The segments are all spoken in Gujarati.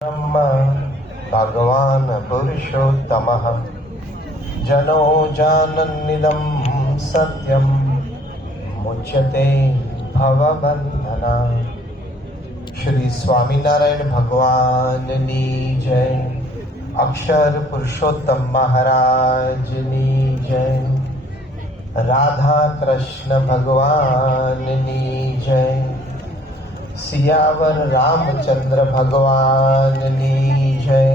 ब्रह्म भगवान् पुरुषोत्तमः जनो जानन्निदं सत्यं मुच्यते भवबन्धना। श्री स्वामीनारायण भगवाननी जय। अक्षर पुरुषोत्तम महाराजनी जय। राधा कृष्ण भगवाननी जय। सियावर रामचंद्र भगवाननी जय।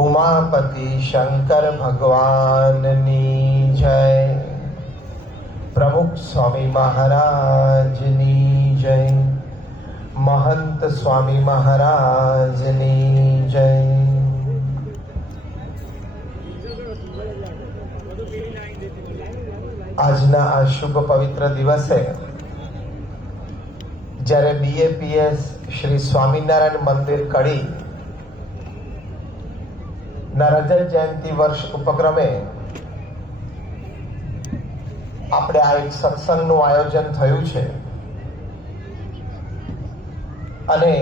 उमापति शंकर भगवाननी जय। प्रमुख स्वामी महाराजनी जय। महंत स्वामी महाराजनी जय। આજના આ શુભ પવિત્ર દિવસે જ્યારે BAPS શ્રી સ્વામિનારાયણ મંદિર કડી ના રજત જયંતિ વર્ષ ઉપક્રમે આપણે આ એક સત્સંગનું આયોજન થયું છે અને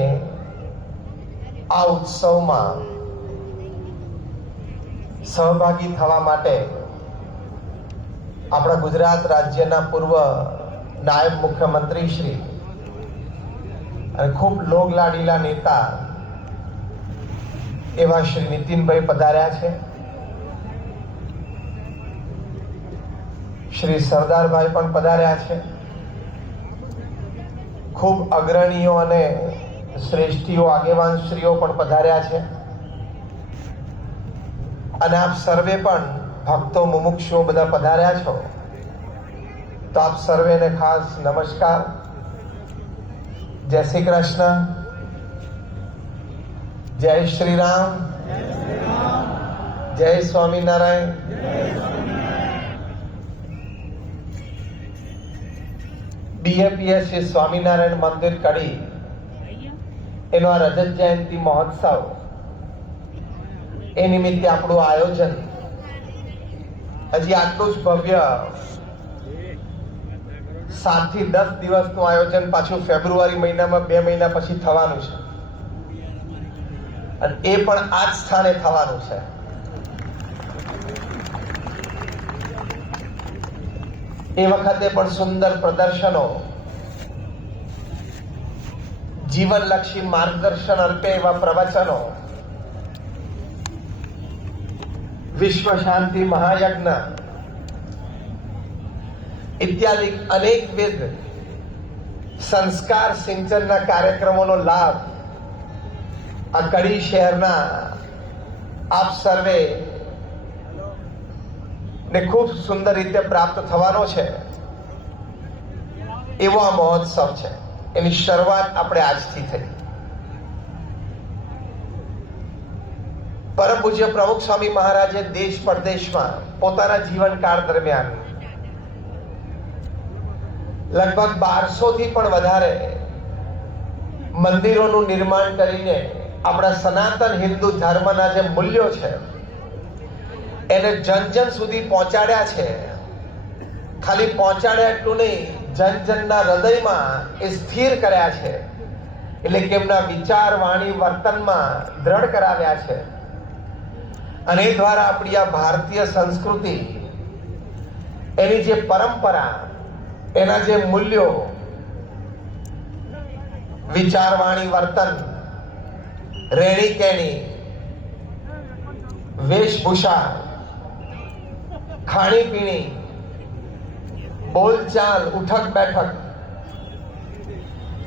આ ઉત્સવમાં સહભાગી થવા માટે આપણા ગુજરાત રાજ્યના પૂર્વ નાયબ મુખ્યમંત્રી શ્રી અને ખૂબ લોકલાડીલા નેતા એવા શ્રી નીતિનભાઈ પધાર્યા છે. શ્રી સરદારભાઈ પણ પધાર્યા છે. ખૂબ અગ્રણીઓ અને શ્રેષ્ઠીઓ આગેવાન શ્રીઓ પણ પધાર્યા છે અને આપ સર્વે પણ ભક્તો મુમુક્ષુઓ બધા પધાર્યા છો. તો આપ સર્વેને ખાસ નમસ્કાર. જય શ્રી કૃષ્ણ. જય શ્રી રામ. જય સ્વામિનારાયણ. BAPS શ્રી સ્વામિનારાયણ મંદિર કડી એનો આ રજત જયંતિ મહોત્સવ એ નિમિત્તે આપણું આયોજન હજી આટલું જ ભવ્ય 7 થી 10 દિવસનું આયોજન પાછું ફેબ્રુઆરી મહિનામાં 2 મહિના પછી થવાનું છે અને એ પણ આ જ સ્થાને થવાનું છે. એ વખતે પણ સુંદર પ્રદર્શનો, જીવનલક્ષી માર્ગદર્શન અર્પે એવા પ્રવચનો, વિશ્વ શાંતિ મહાયજ્ઞ ઇત્યાદિ અનેકવિધ સંસ્કાર સિંચનના કાર્યક્રમોનો લાભ આ કડી શહેરના આપ સર્વે ને ખૂબ સુંદર રીતે પ્રાપ્ત થવાનો છે એવો આ મહોત્સવ છે. એની શરૂઆત આપણે આજથી થઈ. પરમ પૂજ્ય પ્રમુખ સ્વામી મહારાજે દેશ પરદેશમાં પોતાના જીવનકાળ દરમિયાન લગભગ 1200 થી પણ વધારે મંદિરોનું નિર્માણ કરીને આપણા સનાતન હિન્દુ ધર્મના જે મૂલ્યો છે એને જન જન સુધી પહોંચાડ્યા છે. ખાલી પહોંચાડ્યા એટલું નહીં, જન જનના હૃદયમાં એ સ્થિર કર્યા છે. એટલે કે એમના વિચાર, વાણી, વર્તનમાં દ્રઢ કરાવ્યા છે અને એ દ્વારા આપણી આ ભારતીય સંસ્કૃતિ, એની જે પરંપરા, એના જે મૂલ્યો, વિચાર, વાણી, વર્તન, રહેણી કહેણી, વેશભૂષા, ખાણીપીણી, બોલચાલ, ઉઠક બેઠક,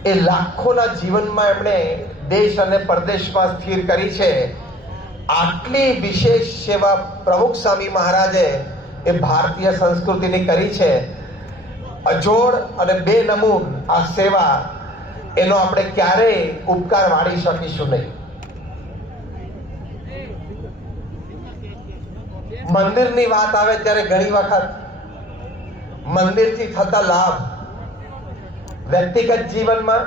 એ લાખોના જીવનમાં એમણે દેશ અને પરદેશમાં સ્થિર કરી છે. આટલી વિશેષ સેવા પ્રમુખ સ્વામી મહારાજે એ ભારતીય સંસ્કૃતિની કરી છે. અજોડ અને બેનમૂન આ સેવા, એનો આપણે ક્યારેય ઉપકાર વાળી શકીશું નહીં. મંદિરની વાત આવે ત્યારે ઘણી વખત મંદિરથી થતા લાભ વ્યક્તિગત જીવનમાં,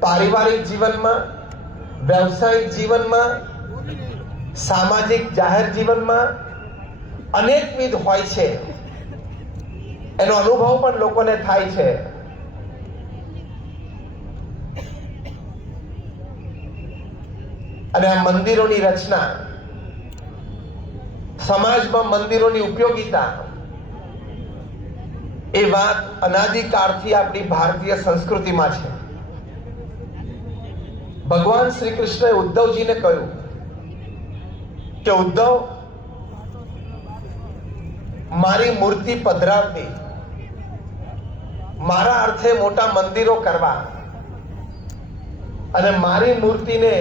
પારિવારિક જીવનમાં, વ્યવસાયિક જીવનમાં, સામાજિક જાહેર જીવનમાં અનેકવિધ હોય છે. એનો અનુભવ પણ લોકોને થાય છે. અને આ મંદિરોની રચના, સમાજમાં મંદિરોની ઉપયોગિતા, એ વાત અનાદિકાળથી આપણી ભારતીય સંસ્કૃતિમાં છે. ભગવાન શ્રી કૃષ્ણએ ઉદ્ધવજીને કહ્યું કે ઉદ્ધવ, મારી મૂર્તિ પધરાવતી, મારા અર્થે મોટા મંદિરો કરવા અને મારી મૂર્તિને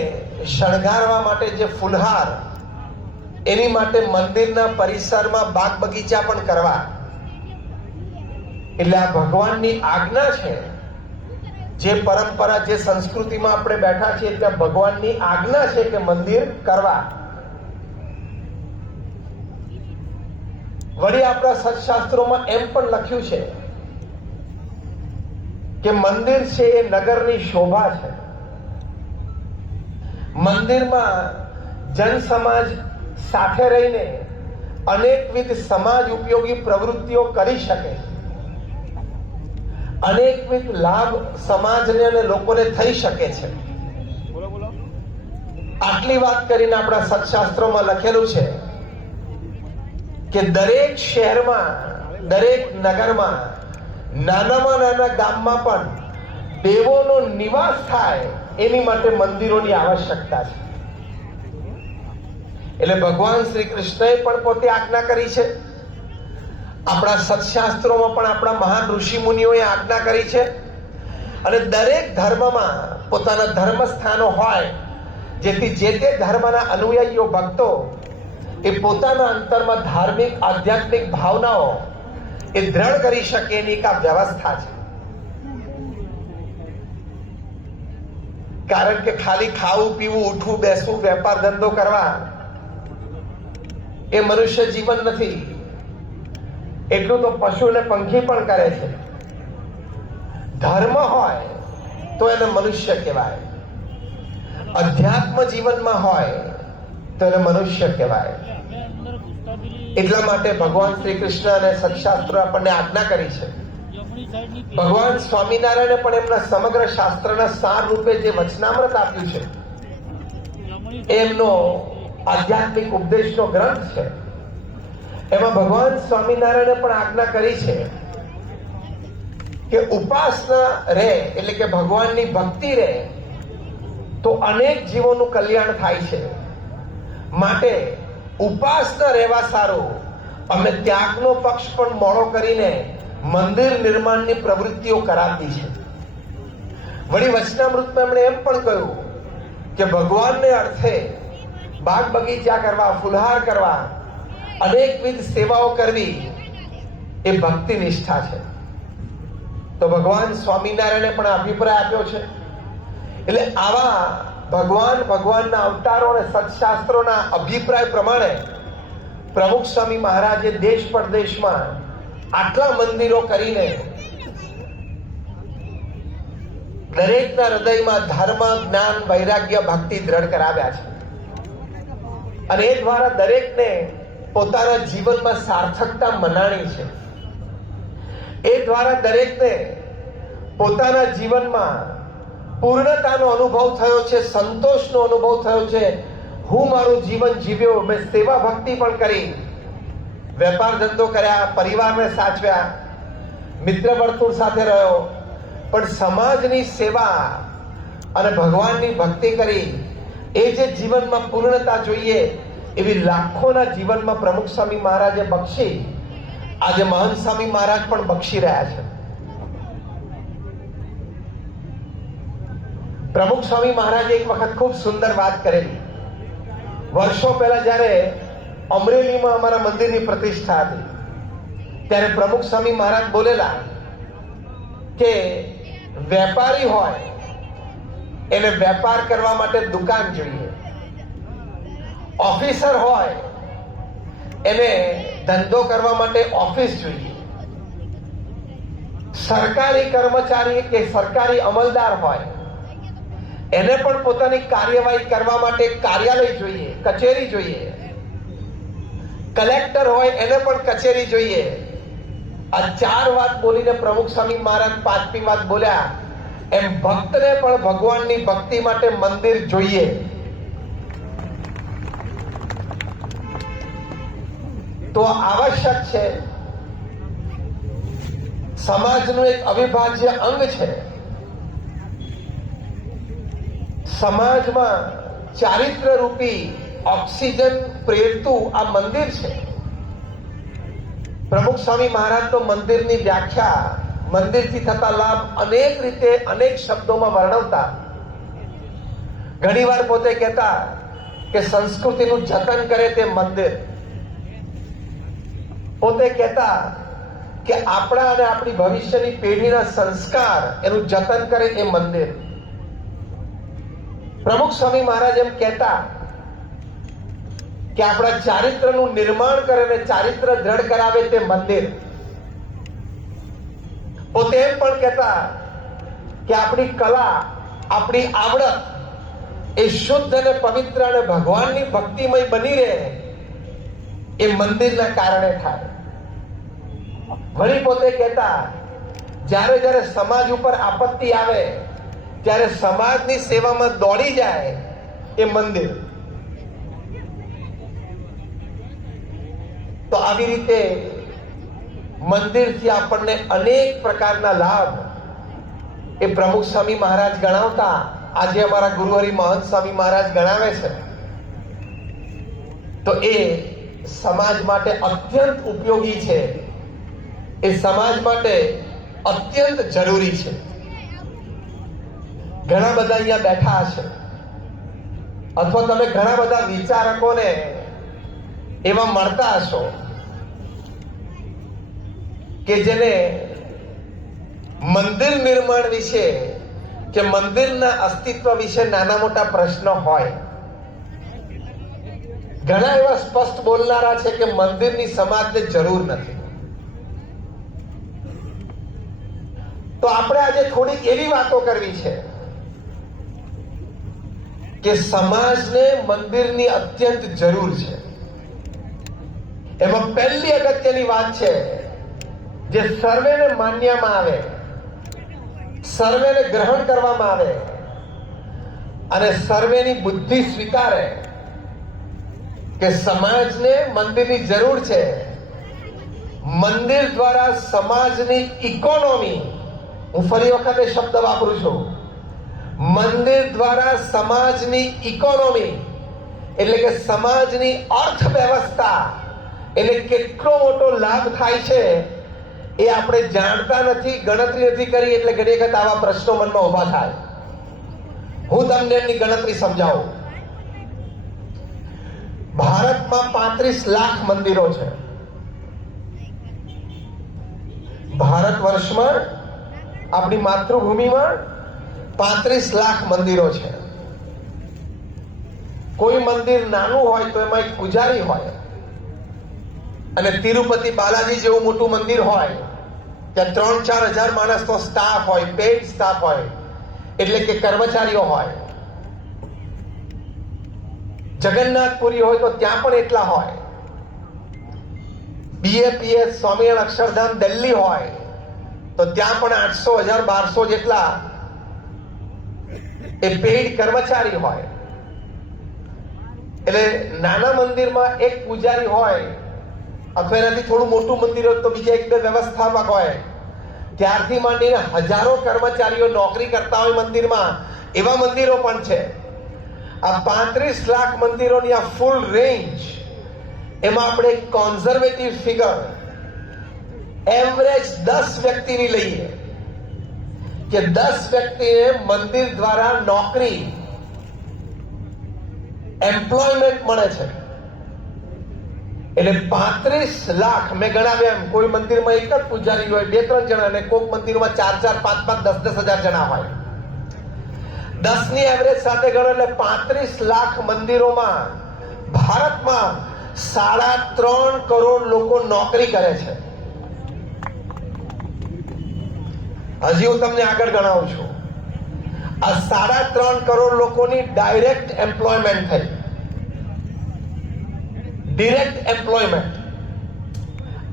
શણગારવા માટે જે ફૂલહાર, એની માટે મંદિરના પરિસરમાં બાગ બગીચા પણ કરવા. એટલે આ ભગવાનની આજ્ઞા છે. જે પરંપરા, જે સંસ્કૃતિમાં આપણે બેઠા છીએ ત્યાં ભગવાનની આજ્ઞા છે કે મંદિર કરવા. વળી આપણા સત્શાસ્ત્રોમાં એમ પણ લખ્યું છે કે મંદિર છે એ નગરની શોભા છે. મંદિરમાં જન સમાજ સાથે રહીને અનેકવિધ સમાજ ઉપયોગી પ્રવૃત્તિઓ કરી શકે, અનેકવિધ લાભ સમાજને અને લોકોને થઈ શકે છે. આટલી વાત કરીને આપણા સત્શાસ્ત્રોમાં લખેલું છે કે દરેક શહેરમાં, દરેક નગરમાં, નાનામાં નાના ગામમાં પણ દેવોનો નિવાસ થાય એની માટે મંદિરોની આવશ્યકતા છે. એટલે ભગવાન શ્રી કૃષ્ણએ પણ પોતે આજ્ઞા કરી છે. આપણા સત્શાસ્ત્રોમાં પણ આપણા મહાન ઋષિ મુનિઓએ આજ્ઞા કરી છે. અને દરેક ધર્મમાં પોતાના ધર્મ સ્થાનો હોય, જેથી જે તે ધર્મના અનુયાયીઓ, ભક્તો એ પોતાના અંતરમાં ધાર્મિક, આધ્યાત્મિક ભાવનાઓ એ દ્રઢ કરી શકે એની એક આ વ્યવસ્થા છે. કારણ કે ખાલી ખાવું, પીવું, ઉઠવું, બેસવું, વેપાર ધંધો કરવા એ મનુષ્ય જીવન નથી. એટલું તો પશુ અને પંખી પણ કરે છે. ધર્મ હોય તો એને મનુષ્ય કહેવાય, અધ્યાત્મ જીવનમાં હોય તો એને મનુષ્ય કહેવાય. એટલા માટે ભગવાન શ્રી કૃષ્ણ અને સત્શાસ્ત્રો આપણને આજ્ઞા કરી છે. ભગવાન સ્વામિનારાયણે પણ એમના સમગ્ર શાસ્ત્રના સાર રૂપે જે વચનામૃત આપ્યું છે, એમનો આધ્યાત્મિક ઉપદેશનો ગ્રંથ છે. એમાં ભગવાન સ્વામિનારાયણે પણ આજ્ઞા કરી છે કે ઉપાસના રહે, એટલે કે ભગવાનની ભક્તિ રહે તો અનેક જીવોનું કલ્યાણ થાય છે. માટે ઉપાસના રહેવા સારું અમે ત્યાગનો પક્ષ પણ મોડો કરીને મંદિર નિર્માણની પ્રવૃત્તિઓ કરાવી છે. વળી વચનામૃતમાં એમણે એમ પણ કહ્યું કે ભગવાનને અર્થે બાગ બગીચા કરવા, ફુલહાર કરવા, અનેકવિધ સેવાઓ કરવી એ ભક્તિ નિષ્ઠા છે. તો ભગવાન સ્વામિનારાયણે પણ અભિપ્રાય આપ્યો છે. એટલે આવા ભગવાનના અવતારો અને સત્શાસ્ત્રોના અભિપ્રાય પ્રમાણે પ્રમુખ સ્વામી મહારાજે દેશ પરદેશમાં આટલા મંદિરો કરીને દરેકના હૃદયમાં ધર્મ, જ્ઞાન, વૈરાગ્ય, ભક્તિ દ્રઢ કરાવ્યા છે. અને એ દ્વારા દરેકને પોતાના જીવનમાં સાર્થકતા મનાણી છે. એ દ્વારા દરેકને પોતાના જીવનમાં પૂર્ણતાનો અનુભવ થયો છે, સંતોષનો અનુભવ થયો છે. હું મારું જીવન જીવ્યો, મેં સેવા ભક્તિ પણ કરી, વેપાર ધંધો કર્યા, પરિવારને સાચવ્યા, મિત્ર વર્તુળ સાથે રહ્યો, પણ સમાજની સેવા અને ભગવાનની ભક્તિ કરી. એ જે જીવનમાં પૂર્ણતા જોઈએ એવી લાખોના જીવનમાં પ્રમુખ સ્વામી મહારાજે બક્ષી, આજે મહંત સ્વામી મહારાજ પણ બક્ષી રહ્યા છે. પ્રમુખ સ્વામી મહારાજે એક વખત ખૂબ સુંદર વાત કરેલી. વર્ષો પહેલા જ્યારે અમરેલીમાં અમારા મંદિરની પ્રતિષ્ઠા હતી, ત્યારે પ્રમુખ સ્વામી મહારાજ બોલેલા કે વેપારી હોય એને વેપાર કરવા માટે દુકાન જોઈએ, ઓફિસર હોય એને ધંધો કરવા માટે ઓફિસ જોઈએ, સરકારી કર્મચારી કે સરકારી અમલદાર હોય એને પણ પોતાની કાર્યવાહી કરવા માટે કાર્યાલય જોઈએ, કચેરી જોઈએ, કલેક્ટર હોય એને પણ કચેરી જોઈએ. આ ચાર વાત બોલીને પ્રમુખ સ્વામી મહારાજ પાંચમી વાત બોલ્યા, એમ ભક્તને પણ ભગવાનની ભક્તિ માટે મંદિર જોઈએ. તો આવશ્યક છે, સમાજનું એક અવિભાજ્ય અંગ છે. સમાજમાં ચારિત્ર રૂપી ઓક્સિજન પ્રેરતું આ મંદિર છે. પ્રમુખ સ્વામી મહારાજનો મંદિરની વ્યાખ્યા, મંદિરથી થતા લાભ અનેક રીતે અનેક શબ્દોમાં વર્ણવતા. ઘણીવાર પોતે કહેતા કે સંસ્કૃતિનું જતન કરે તે મંદિર. પોતે કહેતા કે આપણા અને આપણી ભવિષ્યની પેઢીના સંસ્કાર એનું જતન કરે એ મંદિર. પ્રમુખ સ્વામી મહારાજ એમ કહેતા કે આપણા ચારિત્રનું નિર્માણ કરે અને ચારિત્ર દ્રઢ કરાવે તે મંદિર. પોતે એમ પણ કહેતા કે આપણી કલા, આપણી આવડત એ શુદ્ધ અને પવિત્ર અને ભગવાનની ભક્તિમય બની રહે એ મંદિરના કારણે થાય. વળી પોતે કહેતા જ્યારે જ્યારે સમાજ ઉપર આપત્તિ આવે ત્યારે સમાજની સેવામાં દોડી જાય એ મંદિર. તો આવી રીતે મંદિરથી આપણને અનેક પ્રકારના લાભ એ પ્રમુખ સ્વામી મહારાજ ગણાવતા. આજે અમારા ગુરુહરિ મહંત સ્વામી મહારાજ ગણાવે છે. તો એ સમાજ માટે અત્યંત ઉપયોગી છે, એ સમાજ માટે અત્યંત જરૂરી છે. ઘણા બધા અહીંયા બેઠા હશે અથવા તમે ઘણા બધા વિચારકોને એવા મળતા હશો કે જેને મંદિર નિર્માણ વિશે કે મંદિરના અસ્તિત્વ વિશે નાના મોટા પ્રશ્નો હોય. ઘણા એવા સ્પષ્ટ બોલનારા છે કે મંદિરની સમાજને જરૂર નથી. તો આપણે આજે થોડી એવી વાતો કરવી છે કે સમાજને મંદિરની અત્યંત જરૂર છે. એમાં પહેલી અગત્યની વાત છે જે સર્વેને માન્યમાં આવે, સર્વેને ગ્રહણ કરવામાં આવે અને સર્વેની બુદ્ધિ સ્વીકારે કે સમાજને મંદિરની જરૂર છે. મંદિર દ્વારા સમાજની ઇકોનોમી, હું ફરી વખત એ શબ્દ વાપરું છું, મંદિર દ્વારા સમાજની ઇકોનોમી એટલે કે સમાજની અર્થવ્યવસ્થા એટલે કેટલો મોટો લાભ થાય છે એ આપણે જાણતા નથી, ગણતરી નથી કરી. એટલે ઘણી વખત આવા પ્રશ્નો મનમાં ઉભા થાય. હું તમને એમની ગણતરી સમજાવું. ભારતમાં 35 લાખ મંદિરો છે. ભારત વર્ષમાં, આપણી માતૃભૂમિમાં 35 લાખ મંદિરો છે. કોઈ મંદિર નાનું હોય તો એમાં એક પૂજારી હોય અને તિરુપતિ બાલાજી જેવું મોટું મંદિર હોય ત્યાં 3-4 હજાર માણસનો સ્ટાફ હોય, પેઇડ સ્ટાફ હોય એટલે કે કર્મચારીઓ હોય. જગન્નાથપુરી હોય તો ત્યાં પણ એટલા હોય. BAPS સ્વામિનારાયણ અક્ષરધામ દિલ્હી હોય તો ત્યાં પણ 800,000-1200 જેટલા એ પેઇડ કર્મચારી હોય. એટલે નાના મંદિરમાં એક પૂજારી હોય અથવા એનાથી થોડું મોટું મંદિર હોય તો બીજા 1-2 વ્યવસ્થાપક હોય. ત્યારથી માંડીને હજારો કર્મચારીઓ નોકરી કરતા હોય મંદિરમાં, એવા મંદિરો પણ છે. આ 35 લાખ મંદિરોની આ ફૂલ રેન્જ, એમાં આપણે કોન્ઝર્વેટિવ ફિગર એવરેજ 10 વ્યક્તિની લઈએ કે 10 વ્યક્તિને મંદિર દ્વારા નોકરી, એમ્પ્લોયમેન્ટ મળે છે. એટલે 35 લાખ મેં ગણાવ્યા એમ. કોઈ મંદિરમાં એક જ પૂજારી હોય, 2-3 જણા, અને કોઈક મંદિરમાં 4-4, 5-5, 10-10 હજાર જણા હોય. 10 ની એવરેજ સાથે ગણો એટલે 35 લાખ મંદિરોમાં ભારતમાં 3.5 કરોડ લોકો નોકરી કરે છે. હજી હું તમને આગળ ગણાવું છું. આ 3.5 કરોડ લોકોની ડાયરેક્ટ એમ્પ્લોયમેન્ટ થઈ. Direct employment.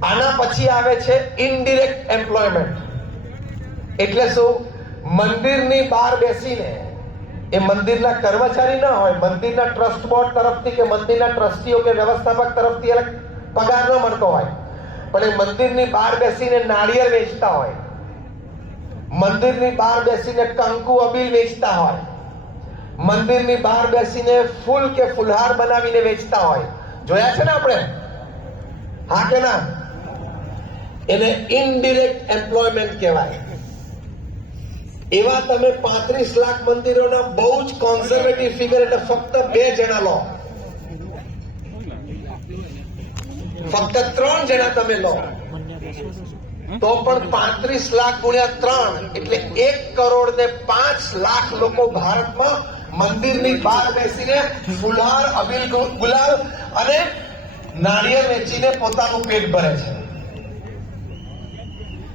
આના પછી આવે છે ઇનડિરેક્ટ એમ્પ્લોયમેન્ટ. એટલે શું? મંદિરની બહાર બેસીને, એ મંદિરના કર્મચારી ના હોય, મંદિરના ટ્રસ્ટ બોર્ડ તરફથી કે મંદિરના ટ્રસ્ટીઓ કે વ્યવસ્થાપક તરફથી પગાર ન મળતો હોય, પણ એ મંદિરની બહાર બેસીને નાળિયેર વેચતા હોય, મંદિરની બહાર બેસીને કંકુ અબીલ વેચતા હોય, મંદિરની બહાર બેસીને ફૂલ કે ફુલહાર બનાવીને વેચતા હોય, જોયા છે ને આપણે? હા કે ના? એને ઇનડિરેક્ટ એમ્પ્લોયમેન્ટ કહેવાય. એવા તમે 35 લાખ મંદિરોના બહુ જ કોન્ઝર્વેટિવ ફિગર, એટલે ફક્ત 2 જણા લો, ફક્ત 3 જણા તમે લો, તો પણ 35 લાખ ગુણ્યા 3 એટલે 1 કરોડ ને 5 લાખ લોકો ભારતમાં મંદિરની બહાર બેસીને ફુલહાર, અબીલ, ગુલાલ અને નાળિયેર વેચીને પોતાનું પેટ ભરે છે.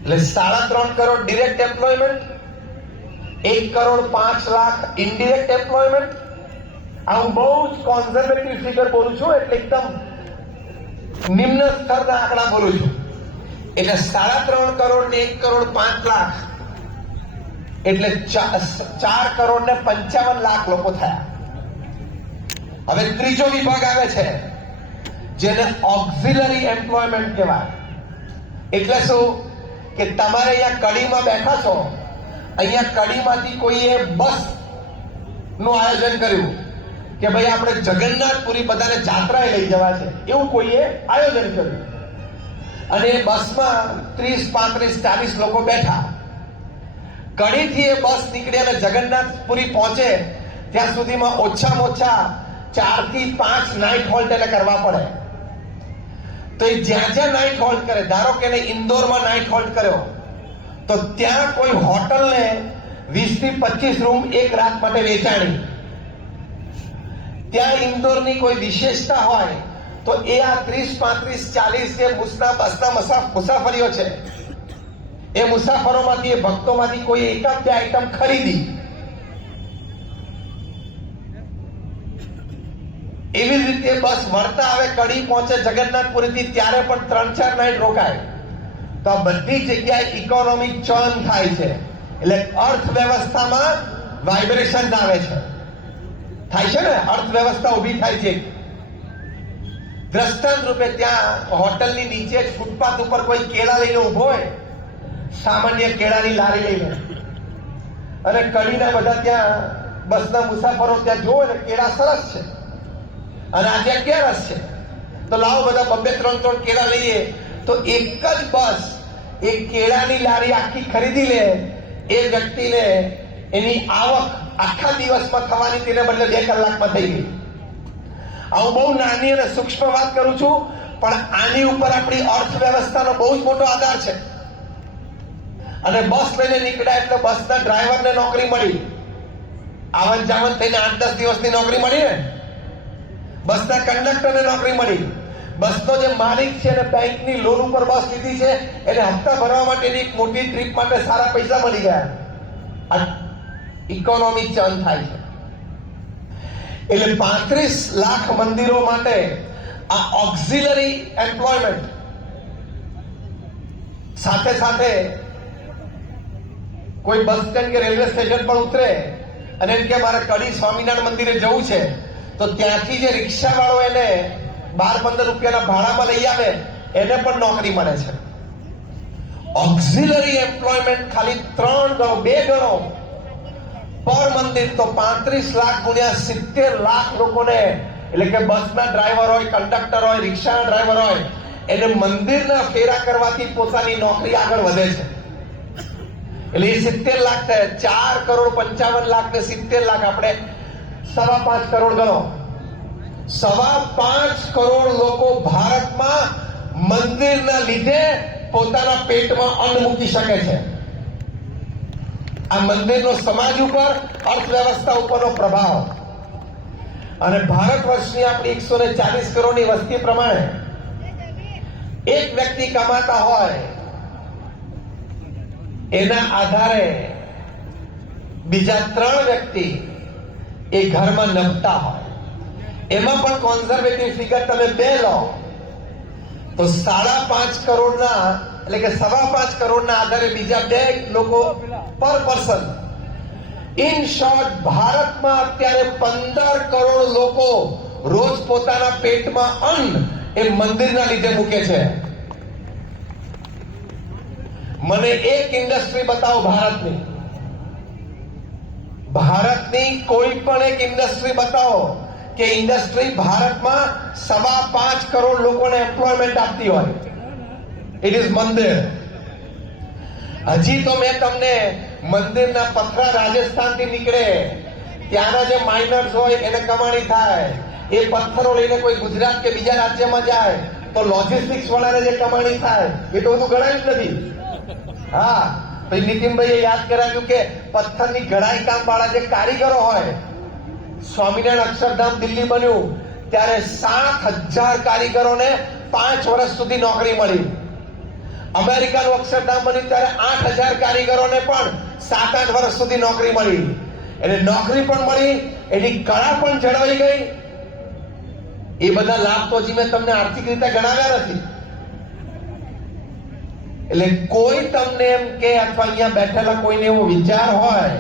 એટલે 3.5 crore direct employment, 1 crore 5 lakh indirect employment. આ હું બહુ જ કોન્ઝર્વેટિવ ફિગર બોલું છું, એટલે એકદમ નિમ્ન સ્તરના આંકડા બોલું છું. એટલે 3.5 કરોડ ને 1 કરોડ 5 લાખ એટલે 4 કરોડ ને 55 લાખ લોકો થયા. હવે ત્રીજો વિભાગ આવે છે, જેને ઓક્ઝિલરી એમ્પ્લોયમેન્ટ કહેવાય. એટલે શું કે તમારે અહીંયા કડીમાં બેઠા છો, અહીંયા કડીમાંથી કોઈએ બસ નું આયોજન કર્યું કે ભાઈ આપણે જગન્નાથપુરી બધાને જાત્રાએ લઈ જવા છે, એવું કોઈએ આયોજન કર્યું, અને એ બસમાં 30, 35, 40 લોકો બેઠા. કડીથી એ બસ નીકળી અને જગન્નાથપુરી પહોંચે ત્યાં સુધીમાં ઓછામાં ઓછા 4 થી 5 નાઇટ હોલ્ટ એને કરવા પડે. તો એ જ્યાં જ્યાં નાઇટ હોલ્ટ કરે, ધારો કે એને ઇન્દોરમાં નાઇટ હોલ્ટ કર્યો, તો ત્યાં કોઈ હોટલને 20 થી 25 રૂમ એક રાત માટે વેચાણી. ત્યાં ઇન્દોરની કોઈ વિશેષતા હોય તો એ આ 30, 35, 40 જે બસના મુસાફરીઓ છે, એ મુસાફરોમાંથી, એ ભક્તોમાંથી કોઈ એકાદ 2 આઈટમ ખરીદી. એવી રીતે બસ વળતા આવે, કડી પહોંચે જગન્નાથપુરીથી, ત્યારે પણ 3-4 નાઈટ રોકાય. તો આ બધી જગ્યાએ ઇકોનોમિક ચર્ન થાય છે, એટલે અર્થવ્યવસ્થામાં વાઇબ્રેશન આવે છે. થાય છે ને, અર્થવ્યવસ્થા ઊભી થાય છે. દ્રષ્ટાંત રૂપે ત્યાં હોટલની નીચે જ ફૂટપાથ ઉપર કોઈ કેળા લઈને ઉભો હોય, સામાન્ય કેળાની લારી લઈને, અને કડીના બધા ત્યાં બસના મુસાફરો ત્યાં જોવે ને કેળા સરસ છે અને આજે અગિયારસ છે, તો લાવો બધા 2-3 કેળા લઈએ. તો એક જ બસ એ કેળાની લારી આખી ખરીદી લે, એ વ્યક્તિને એની આવક આખા દિવસમાં થવાની તેને બદલે 2 કલાકમાં થઈ ગઈ. હું બહુ નાની અને સૂક્ષ્મ વાત કરું છું, પણ આની ઉપર આપણી અર્થવ્યવસ્થાનો બહુ જ મોટો આધાર છે. અને બસ લઈને નીકળ્યા એટલે બસના ડ્રાઈવરને નોકરી મળી, આવન જાવન થઈને 8-10 દિવસની નોકરી મળી ને. બસના કંડક્ટરને નોકરી મળી, બસનો જે માલિક છે અને બેંકની લોન ઉપર બસ લીધી છે એને હપ્તા ભરવા માટેની એક મોટી ટ્રીપ માટે સારા પૈસા મળી ગયા. આ ઇકોનોમિક ચર્ન થાય છે. એટલે 35 લાખ મંદિરો માટે આ ઓક્ઝિલરી એમ્પ્લોયમેન્ટ સાથે સાથે કોઈ બસ સ્ટેન્ડ કે રેલવે સ્ટેશન પર ઉતરે અને એમ કે મારે કડી સ્વામિનારાયણ મંદિરે જવું છે, તો ત્યાંથી જે રિક્ષા વાળો એને 12-15 રૂપિયાના ભાડામાં લઈ આવે, એને પણ નોકરી મળે છે. ઓક્ઝિલરી એમ્પ્લોયમેન્ટ ખાલી 3 ગણો, 2 ગણો પર મંદિર, તો 35 લાખ ગુણ્યા 70 લાખ લોકોને, એટલે કે બસના ડ્રાઈવર હોય, કંડક્ટર હોય, રિક્ષાના ડ્રાઈવર હોય, એને મંદિરના ફેરા કરવાથી પોતાની નોકરી આગળ વધે છે. એટલે એ 70 લાખ થાય. 4 કરોડ 55 લાખ ને 70 લાખ, આપણે 5.25 કરોડ ગણો. 5.25 કરોડ લોકો ભારતમાં મંદિરના લીધે પોતાના પેટમાં અન્ન મૂકી શકે છે. આ મંદિરનો સમાજ ઉપર, અર્થવ્યવસ્થા ઉપરનો પ્રભાવ. અને ભારત વર્ષની આપણી 140 કરોડની વસ્તી પ્રમાણે એક વ્યક્તિ કમાતા હોય, એના આધારે બીજા 3 વ્યક્તિ એ ઘરમાં નભતા હોય. એમાં પણ કોન્ઝર્વેટિવ ફિગર તમે 2 લો તો 5.5 કરોડના, એટલે કે 5.25 કરોડના આધારે બીજા 2 લોકો પર પર્સન. ઇન શોર્ટ, ભારતમાં અત્યારે 15 કરોડ લોકો રોજ પોતાના પેટમાં અન્ન એ મંદિરના લીધે મૂકે છે. મને એક ઇન્ડસ્ટ્રી બતાવો ભારતની કોઈ પણ એક ઇન્ડસ્ટ્રી બતાવો કે ઇન્ડસ્ટ્રી ભારતમાં 5.25 કરોડ લોકોને એમ્પ્લોયમેન્ટ આપતી હોય. ઇટ ઇઝ મંદિર. હજી તો મેં તમને મંદિરના પથરા રાજસ્થાનથી નીકળે, ત્યાંના જે માઇનર્સ હોય એને કમાણી થાય, એ પથ્થરો લઈને કોઈ ગુજરાત કે બીજા રાજ્યમાં જાય તો લોજિસ્ટિક્સ વાળાને જે કમાણી થાય એ તો બધું ગણાયું જ નથી. હા, પછી નીતિનભાઈએ યાદ કરાવ્યું કે પથ્થરની ઘડાઈ કામ વાળા જે કારીગરો હોય, સ્વામિનારાયણ અક્ષરધામ દિલ્હી બન્યું ત્યારે 7,000 કારીગરોને 5 વર્ષ સુધી નોકરી મળી. અમેરિકાનું અક્ષરધામ બન્યું ત્યારે 8,000 કારીગરોને પણ 7-8 વર્ષ સુધી નોકરી મળી. એટલે નોકરી પણ મળી, એની કળા પણ જળવાઈ ગઈ. એ બધા લાભ તો હજી મેં તમને આર્થિક રીતે ગણાવ્યા નથી. એટલે કોઈ તમને એમ કે અથવા અહીંયા બેઠેલા કોઈને એવો વિચાર હોય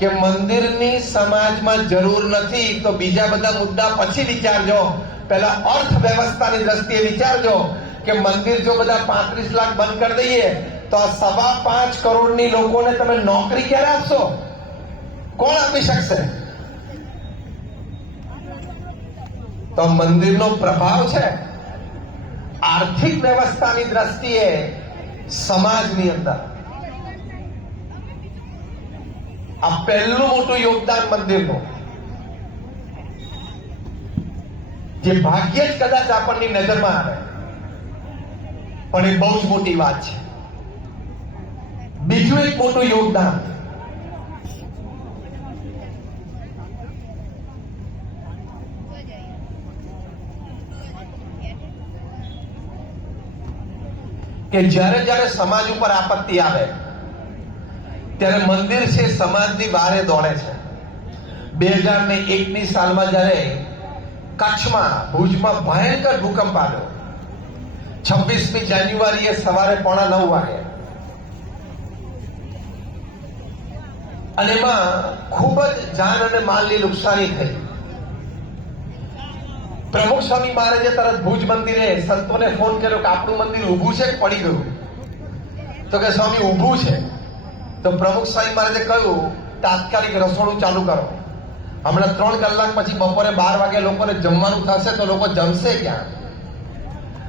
કે મંદિરની સમાજમાં જરૂર નથી તો બીજા બધા મુદ્દા પછી વિચારજો. પહેલા અર્થવ્યવસ્થાની દ્રષ્ટિએ વિચારજો કે મંદિર જો બધા 35 લાખ બંધ કરી દઈએ તો આ 5.25 કરોડની લોકોને તમે નોકરી ક્યારે આપશો? કોણ આપી શકશે? તો મંદિરનો પ્રભાવ છે આર્થિક વ્યવસ્થાની દ્રષ્ટિએ સમાજની અંદર. આ પહેલું મોટું યોગદાન મંદિરનું, જે ભાગ્યે જ કદાચ આપણની નજરમાં આવે, પણ એ બહુ જ મોટી વાત છે. બીજું એક મોટું યોગદાન કે જ્યારે જ્યારે સમાજ ઉપર આપત્તિ આવે ત્યારે મંદિર છે સમાજની બહારે દોડે છે. 2001ની સાલમાં જ્યારે કચ્છમાં ભુજમાં ભયંકર ભૂકંપ આવ્યો, 26મી જાન્યુઆરીએ સવારે 9:15 વાગે, અને એમાં ખૂબ જ જાન અને માલની નુકસાની થઈ. પ્રમુખ સ્વામી મહારાજે તરત ભુજ મંદિરે સંતોને ફોન કર્યો કે આપણું મંદિર ઊભું છે કે પડી ગયું? તો કે સ્વામી ઊભું છે. તો પ્રમુખ સ્વામી મહારાજે કહ્યું તાત્કાલિક રસોડું ચાલુ કરો. હમણાં 3 કલાક પછી બપોરે 12 વાગે લોકોને જમવાનું થશે તો લોકો જમશે ક્યાં?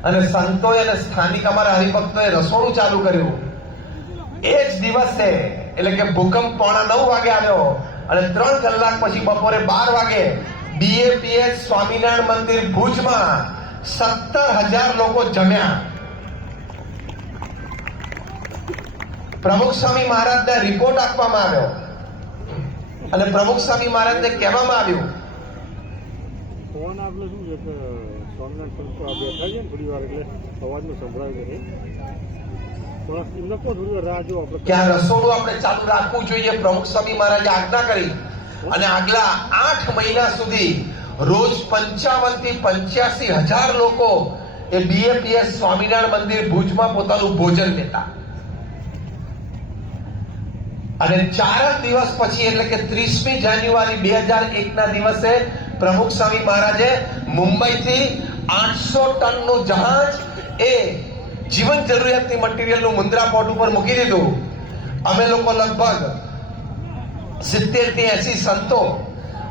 અને સંતોએ અને સ્થાનિક અમારા હરિભક્તોએ રસોડું ચાલુ કર્યું. એ જ દિવસે એટલે કે ભૂકંપ 9:15 વાગે આવ્યો અને 3 કલાક પછી બપોરે 12 વાગે BAPS સ્વામિનારાયણ મંદિર ભુજમાં 17,000 લોકો જમ્યા. પ્રમુખ સ્વામી મહારાજને રિપોર્ટ આપવામાં આવ્યો અને પ્રમુખ સ્વામી મહારાજને કહેવામાં આવ્યું ફોન આપણે શું છે કે સ્વામિનારાયણ સંતો આ બેઠા છે ને થોડી વાર એટલે અવાજનું સંભળાય છે. એમને પણ થોડી વાર રાહ જો આપણે કે આ રસોડું આપણે ચાલુ રાખવું જોઈએ. પ્રમુખ સ્વામી મહારાજે આજ્ઞા કરી અને આગલા 8 મહિના સુધી રોજ 55 થી 85,000 લોકો એ BAPS સ્વામિનારાયણ મંદિર ભુજમાં પોતાનું ભોજન લેતા. અને 4 દિવસ પછી એટલે કે 30મી જાન્યુઆરી 2001ના દિવસે પ્રમુખ સ્વામી મહારાજે મુંબઈથી 800 ટનનું જહાજ એ જીવન જરૂરિયાતની મટીરિયલનું મુન્દ્રા પોર્ટ ઉપર મૂકી દીધું. અમે લોકો લગભગ 70 થી 80 સંતો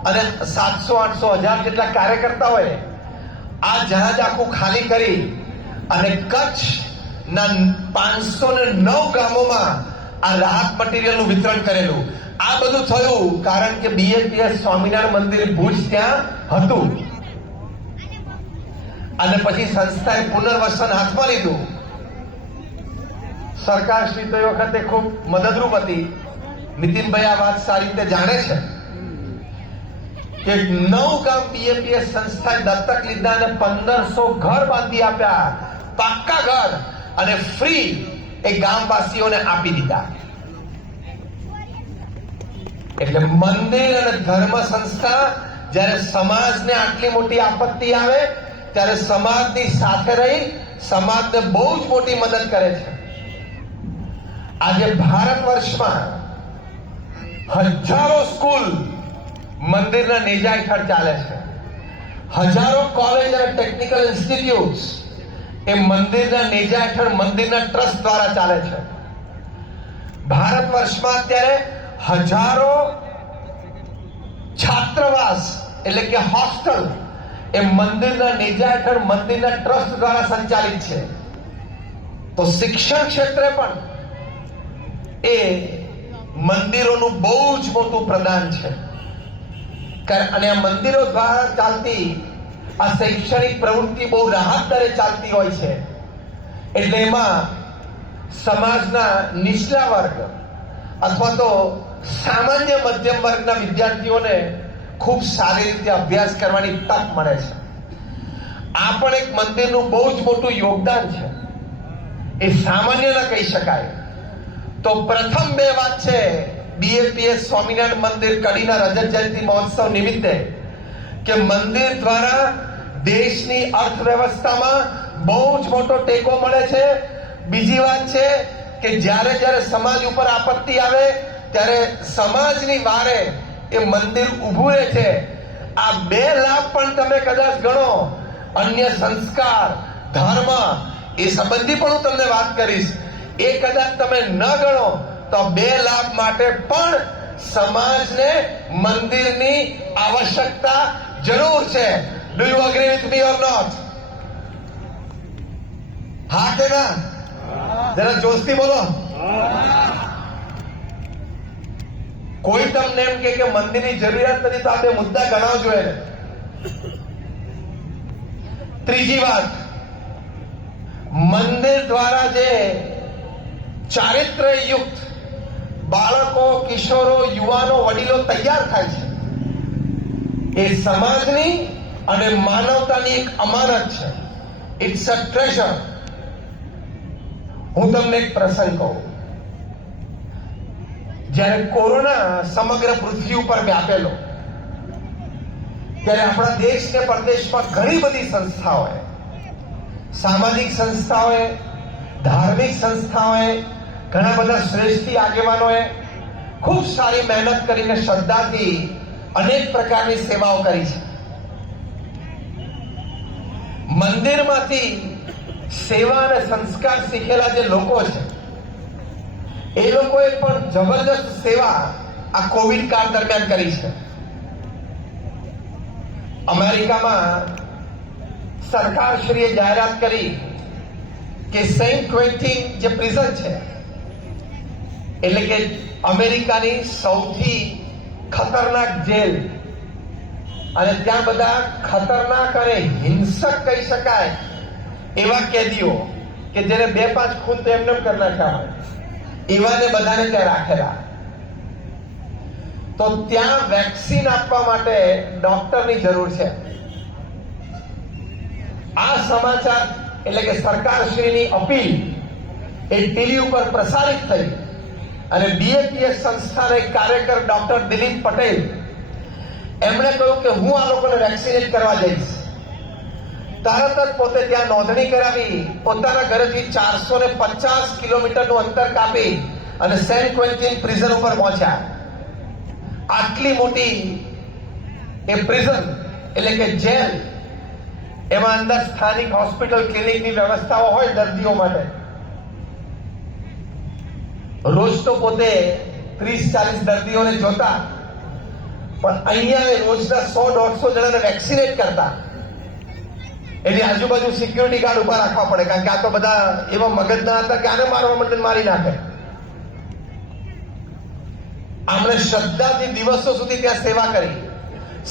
અને 700-800 જેટલા કાર્યકર્તા હોય આ જહાજ આખું ખાલી કરી અને કચ્છના 509 ગામોમાં આ રાહત મટીરિયલનું વિતરણ કરેલું. આ બધું થયું કારણ કે BAPS સ્વામિનારાયણ મંદિર ભુજ ત્યાં હતું. અને પછી સંસ્થાએ પુનર્વસન હાથમાં લીધું. સરકાર શ્રી તો એ વખતે ખૂબ મદદરૂપ હતી. નીતિનભાઈ આ વાત સારી રીતે જાણે છે કે 9 ગામ BAPS સંસ્થાએ દત્તક લીધા અને 1500 ઘર બાંધી આપ્યા, પાક્કા ઘર, અને ફ્રી એ ગામવાસીઓને આપી દીધા. એટલે મંદિર અને ધર્મ સંસ્થા જ્યારે સમાજને આટલી મોટી આપત્તિ આવે ત્યારે સમાજની સાથે રહી સમાજને બહુ જ મોટી મદદ કરે છે. આજે ભારત વર્ષમાં હજારો સ્કૂલ મંદિરના નેજા હેઠળ ચાલે છે. હજારો કોલેજ અને ટેકનિકલ ઇન્સ્ટિટ્યૂટ્સ એ મંદિરના નેજા હેઠળ મંદિરના ટ્રસ્ટ દ્વારા ચાલે છે. ભારત વર્ષમાં અત્યારે હજારો છાત્રાવાસ એટલે કે હોસ્ટેલ એ મંદિરના નેજા હેઠળ મંદિરના ટ્રસ્ટ દ્વારા સંચાલિત છે. તો શિક્ષણ ક્ષેત્રે પણ એ મંદિરોનું બહુ જ મોટું પ્રદાન છે. અને આ મંદિરો દ્વારા ચાલતી આ શૈક્ષણિક પ્રવૃત્તિ બહુ રાહત દરે ચાલતી હોય છે. એટલે એમાં સમાજના નીચલા વર્ગ અથવા તો સામાન્ય મધ્યમ વર્ગના વિદ્યાર્થીઓને ખૂબ સારી રીતે અભ્યાસ કરવાની તક મળે છે. આ પણ એક મંદિરનું બહુ જ મોટું યોગદાન છે. એ સામાન્ય ન કહી શકાય. તો પ્રથમ બે વાત છે બીએપીએસ સ્વામિનારાયણ મંદિર કડીના રજત જયંતિ મહોત્સવ નિમિત્તે કે મંદિર દ્વારા દેશની અર્થવ્યવસ્થામાં બહુ જ મોટો ટેકો મળે છે. બીજી વાત છે કે જ્યારે જ્યારે સમાજ ઉપર આપત્તિ આવે ત્યારે સમાજની વારે એ મંદિર ઊભું રહે છે. આ બે લાભ પણ તમે કદાચ ગણો, અન્ય સંસ્કાર ધર્મ એ સંબંધી પણ હું તમને વાત કરીશ, એ કદાચ તમે ન ગણો તો બે લાભ માટે પણ સમાજને મંદિરની આવશ્યકતા જરૂર છે. Do you agree with me or not? હા કે ના? જરા જોશથી બોલો. કોઈ તમને એમ કે મંદિરની જરૂરિયાત નથી તો આ બે મુદ્દા ગણાવજો એને. ત્રીજી વાત, મંદિર દ્વારા જે ચારિત્ર્યયુક્ત બાળકો, કિશોરો, યુવાનો, વડીલો તૈયાર થાય છે એ સમાજની અને માનવતાની એક અમાનત છે. It's a treasure. હું તમને એક પ્રસંગ કહું. જ્યારે કોરોના સમગ્ર પૃથ્વી ઉપર વ્યાપેલો ત્યારે આપણા દેશ કે પ્રદેશમાં ઘણી બધી સંસ્થાઓએ, સામાજિક સંસ્થાઓએ, ધાર્મિક સંસ્થાઓએ, ઘણા બધા શ્રેષ્ઠી આગેવાનોએ ખૂબ સારી મહેનત કરીને શ્રદ્ધાથી અનેક પ્રકારની સેવાઓ કરી છે. મંદિરમાંથી સેવા અને સંસ્કાર શીખેલા જે લોકો છે એ લોકોએ પણ જબરદસ્ત સેવા આ કોવિડ કાળ દરમિયાન કરી છે. અમેરિકામાં સરકારશ્રીએ જાહેરાત કરી કે સેન્ટ ક્વિન્ટીન જે પ્રિઝન છે એટલે કે અમેરિકાની સૌથી ખતરનાક જેલ, અને ત્યાં બધા ખતરનાક અને હિંસક કહી શકાય એવા કેદીઓ કે જેને 2-5 ખૂન તો એમને કરી નાખ્યા હોય એવાને બધાને ત્યાં રાખેલા. તો ત્યાં વેક્સિન આપવા માટે ડોક્ટરની જરૂર છે. આ સમાચાર એટલે કે સરકારશ્રીની અપીલ એ ટીવી ઉપર પ્રસારિત થઈ અને બીએપીએસ સંસ્થાના એક કાર્યકર ડોક્ટર દિલીપ પટેલ એમણે કહ્યું કે હું આ લોકોને વેક્સિનેટ કરવા જઈશ. તરત જ પોતે ત્યાં નોંધણી કરાવી, પોતાના ઘરેથી 450 કિલોમીટરનું અંતર કાપી અને સેન્ટ ક્વિન્ટીન પ્રિઝન ઉપર પહોંચ્યા. આટલી મોટી એ પ્રિઝન એટલે કે જેલ, એમાં અંદર સ્થાનિક હોસ્પિટલ, ક્લિનિકની વ્યવસ્થાઓ હોય દર્દીઓ માટે. રોજ તો પોતે 30-40 દર્દીઓને જોતા, પણ અહીંયા રોજના 100-150 જણાને વેક્સિનેટ કરતા. એની આજુબાજુ સિક્યુરિટી ગાર્ડ ઉભા રાખવા પડે, કારણ કે આ તો બધા એવા મગજના હતા કે આને મારવા માટે મારી નાખે. આમણે શ્રદ્ધાથી દિવસો સુધી ત્યાં સેવા કરી.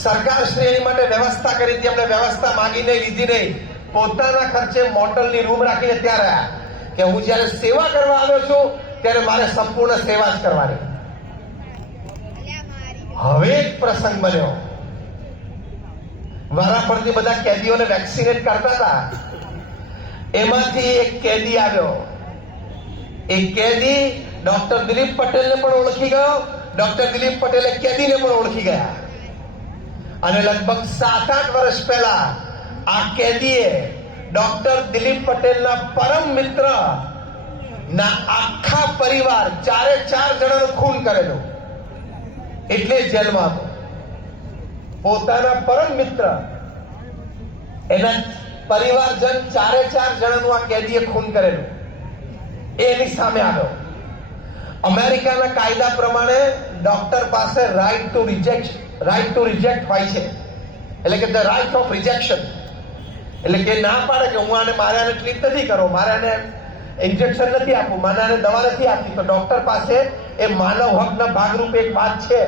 સરકારશ્રી એની માટે વ્યવસ્થા કરી હતી. અમને વ્યવસ્થા માંગી નહીં, લીધી નહીં. પોતાના ખર્ચે મોટલની રૂમ રાખીને ત્યાં રહ્યા કે હું જ્યારે સેવા કરવા આવ્યો છું ત્યારે મારે સંપૂર્ણ સેવા જ કરવાની. હવે એક પ્રસંગ બન્યો. વારાફરતી બધા કેદીઓને વેક્સિનેટ કરતા હતા. એમાંથી એક કેદી આવ્યો. એ કેદી ડોક્ટર દિલીપ પટેલને પણ ઓળખી ગયો, ડોક્ટર દિલીપ પટેલે કેદીને પણ ઓળખી ગયા. અને લગભગ 7-8 વર્ષ પહેલા આ કેદીએ ડોક્ટર દિલીપ પટેલના પરમ મિત્ર ના આખા પરિવાર 4 જણાનું ખૂન કરેલું. એટલે જેલમાં હતો. પોતાના પરમ મિત્ર એના પરિવારજન 4 જણાનું આ કેદીએ ખૂન કરેલું એની સામે આવ્યો. અમેરિકાના કાયદા પ્રમાણે ડોક્ટર પાસે રાઇટ ટુ રિજેક્ટ હોય છે, એટલે કે ધ રાઇટ ઓફ રિજેક્શન. એટલે કે ના પાડે કે હું મારે આને ટ્રીટ નથી કરવો, મારે આને ઇન્જેક્શન નથી આપવું, મારે આને દવા નથી આપવી, તો ડોક્ટર પાસે એ માનવ હકના ભાગરૂપે એક વાત છે.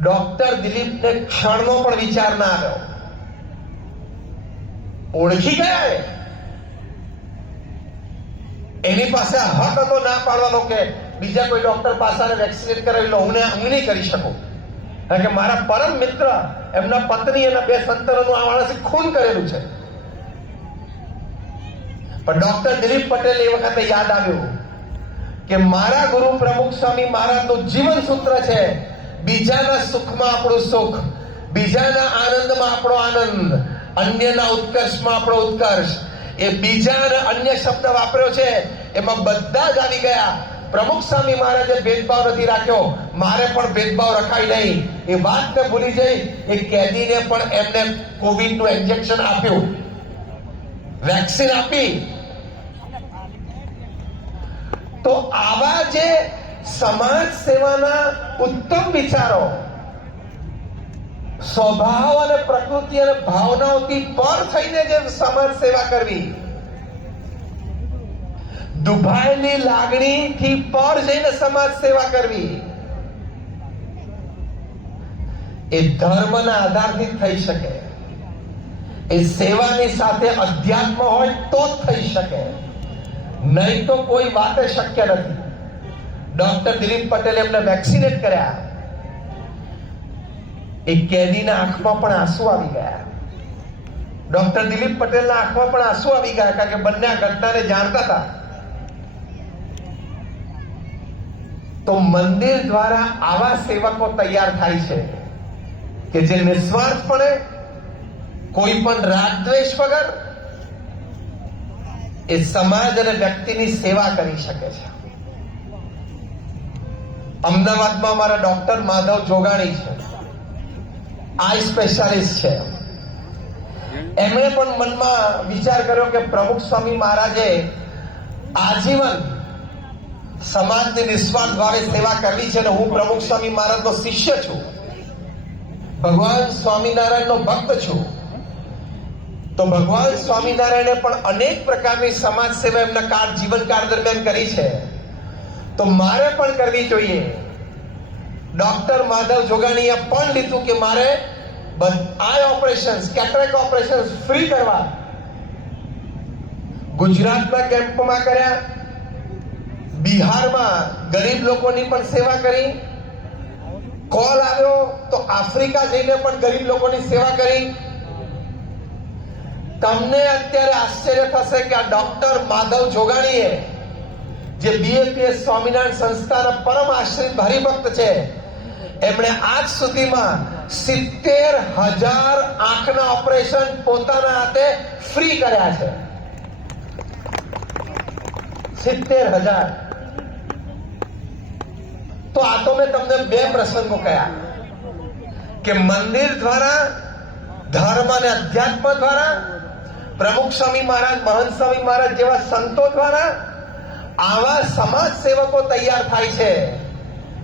ડોક્ટર દિલીપને ક્ષણનો પણ વિચાર ના આવ્યો, ઓળખી ગયા એની પાસે હક હતો ના પાડવાનો કે બીજા કોઈ ડોક્ટર પાસે વેક્સિનેટ કરાવી લો, હું નહીં કરી શકું, કારણ કે મારા પરમ મિત્ર એમના પત્ની અને 2 સંતાનોનું આ માણસે ખૂન કરેલું છે. પણ ડોક્ટર દિલીપ પટેલ એ વખતે યાદ આવ્યું કે મારા ગુરુ પ્રમુખ સ્વામી મહારાજનું જીવન સૂત્ર છે, બીજાના સુખમાં આપણું સુખ, બીજાના આનંદમાં આપણો આનંદ, અન્યના ઉત્કર્ષમાં આપણો ઉત્કર્ષ. એ બીજા અને અન્ય શબ્દ વાપર્યો છે, એમાં બધા જ આવી ગયા. પ્રમુખ સ્વામી મહારાજે ભેદભાવ નથી રાખ્યો, મારે પણ ભેદભાવ રખાય નહીં. એ વાતને ભૂલી જઈ એ કેદીને પણ એમને કોવિડનું ઇન્જેક્શન આપ્યું, વેક્સિન આપી. તો આવા જે સમાજ સેવાના ઉત્તમ વિચારો, સ્વભાવ અને પ્રકૃતિ અને ભાવનાઓથી પર થઈને જે સમાજ સેવા કરવી, દુભાયેલી લાગણીથી પર જઈને સમાજ સેવા કરવી, એ ધર્મના આધારથી થઈ શકે. એ સેવાની સાથે અધ્યાત્મ હોય તો જ થઈ શકે, નહીં તો કોઈ વાતે શક્ય નથી. ડોક્ટર દિલીપ પટેલ એમને વેક્સિનેટ કર્યા. એ કેદીના આંખમાં પણ આંસુ આવી ગયા, ડોક્ટર દિલીપ પટેલના આંખમાં પણ આંસુ આવી ગયા, કારણ કે બંને આ ઘટનાને જાણતા હતા. તો મંદિર દ્વારા આવા સેવકો તૈયાર થાય છે કે જે નિસ્વાર્થપણે કોઈ પણ રાગદ્વેષ વગર એ સમાજ અને વ્યક્તિની સેવા કરી શકે છે. અમદાવાદમાં મારા ડોક્ટર માધવ જોગાણી છે, આઈ સ્પેશિયાલિસ્ટ છે. એમણે પણ મનમાં વિચાર કર્યો કે પ્રમુખ સ્વામી મહારાજે આજીવન સમાજની નિસ્વાર્થ ભાવે સેવા કરવી છે, અને હું પ્રમુખ સ્વામી મહારાજનો શિષ્ય છું, ભગવાન સ્વામિનારાયણનો ભક્ત છું. તો ભગવાન સ્વામિનારાયણે પણ અનેક પ્રકારની સમાજ સેવા એમના જીવનકાળ દરમિયાન કરી છે, તો મારે પણ કરવી જોઈએ. ડોક્ટર માધવ જોગાણીએ પણ લીધું કે મારે આઈ ઓપરેશન્સ, કેટરેક્ટ ઓપરેશન્સ ફ્રી કરવા. ગુજરાતના કેમ્પમાં કર્યા, બિહારમાં ગરીબ લોકોની પણ સેવા કરી. કોલ આવ્યો તો આફ્રિકા જઈને પણ ગરીબ લોકોની સેવા કરી. તમને અત્યારે આશ્ચર્ય થશે કે આ ડોક્ટર માધવ જોગાણીએ, જે બીએપીએસ સ્વામિનારાયણ સંસ્થાના પરમ આશ્રિત હરિભક્ત છે, એમણે આજ સુધીમાં 70,000 આંખના ઓપરેશન પોતાના હાથે ફ્રી કર્યા છે. 70,000. તો આ તો મેં તમને 2 પ્રસંગો કહ્યા કે મંદિર દ્વારા, ધર્મ અને અધ્યાત્મ દ્વારા, પ્રમુખ સ્વામી મહારાજ, મહંત સ્વામી મહારાજ જેવા સંતો દ્વારા આવા સમાજ સેવકો તૈયાર થાય છે.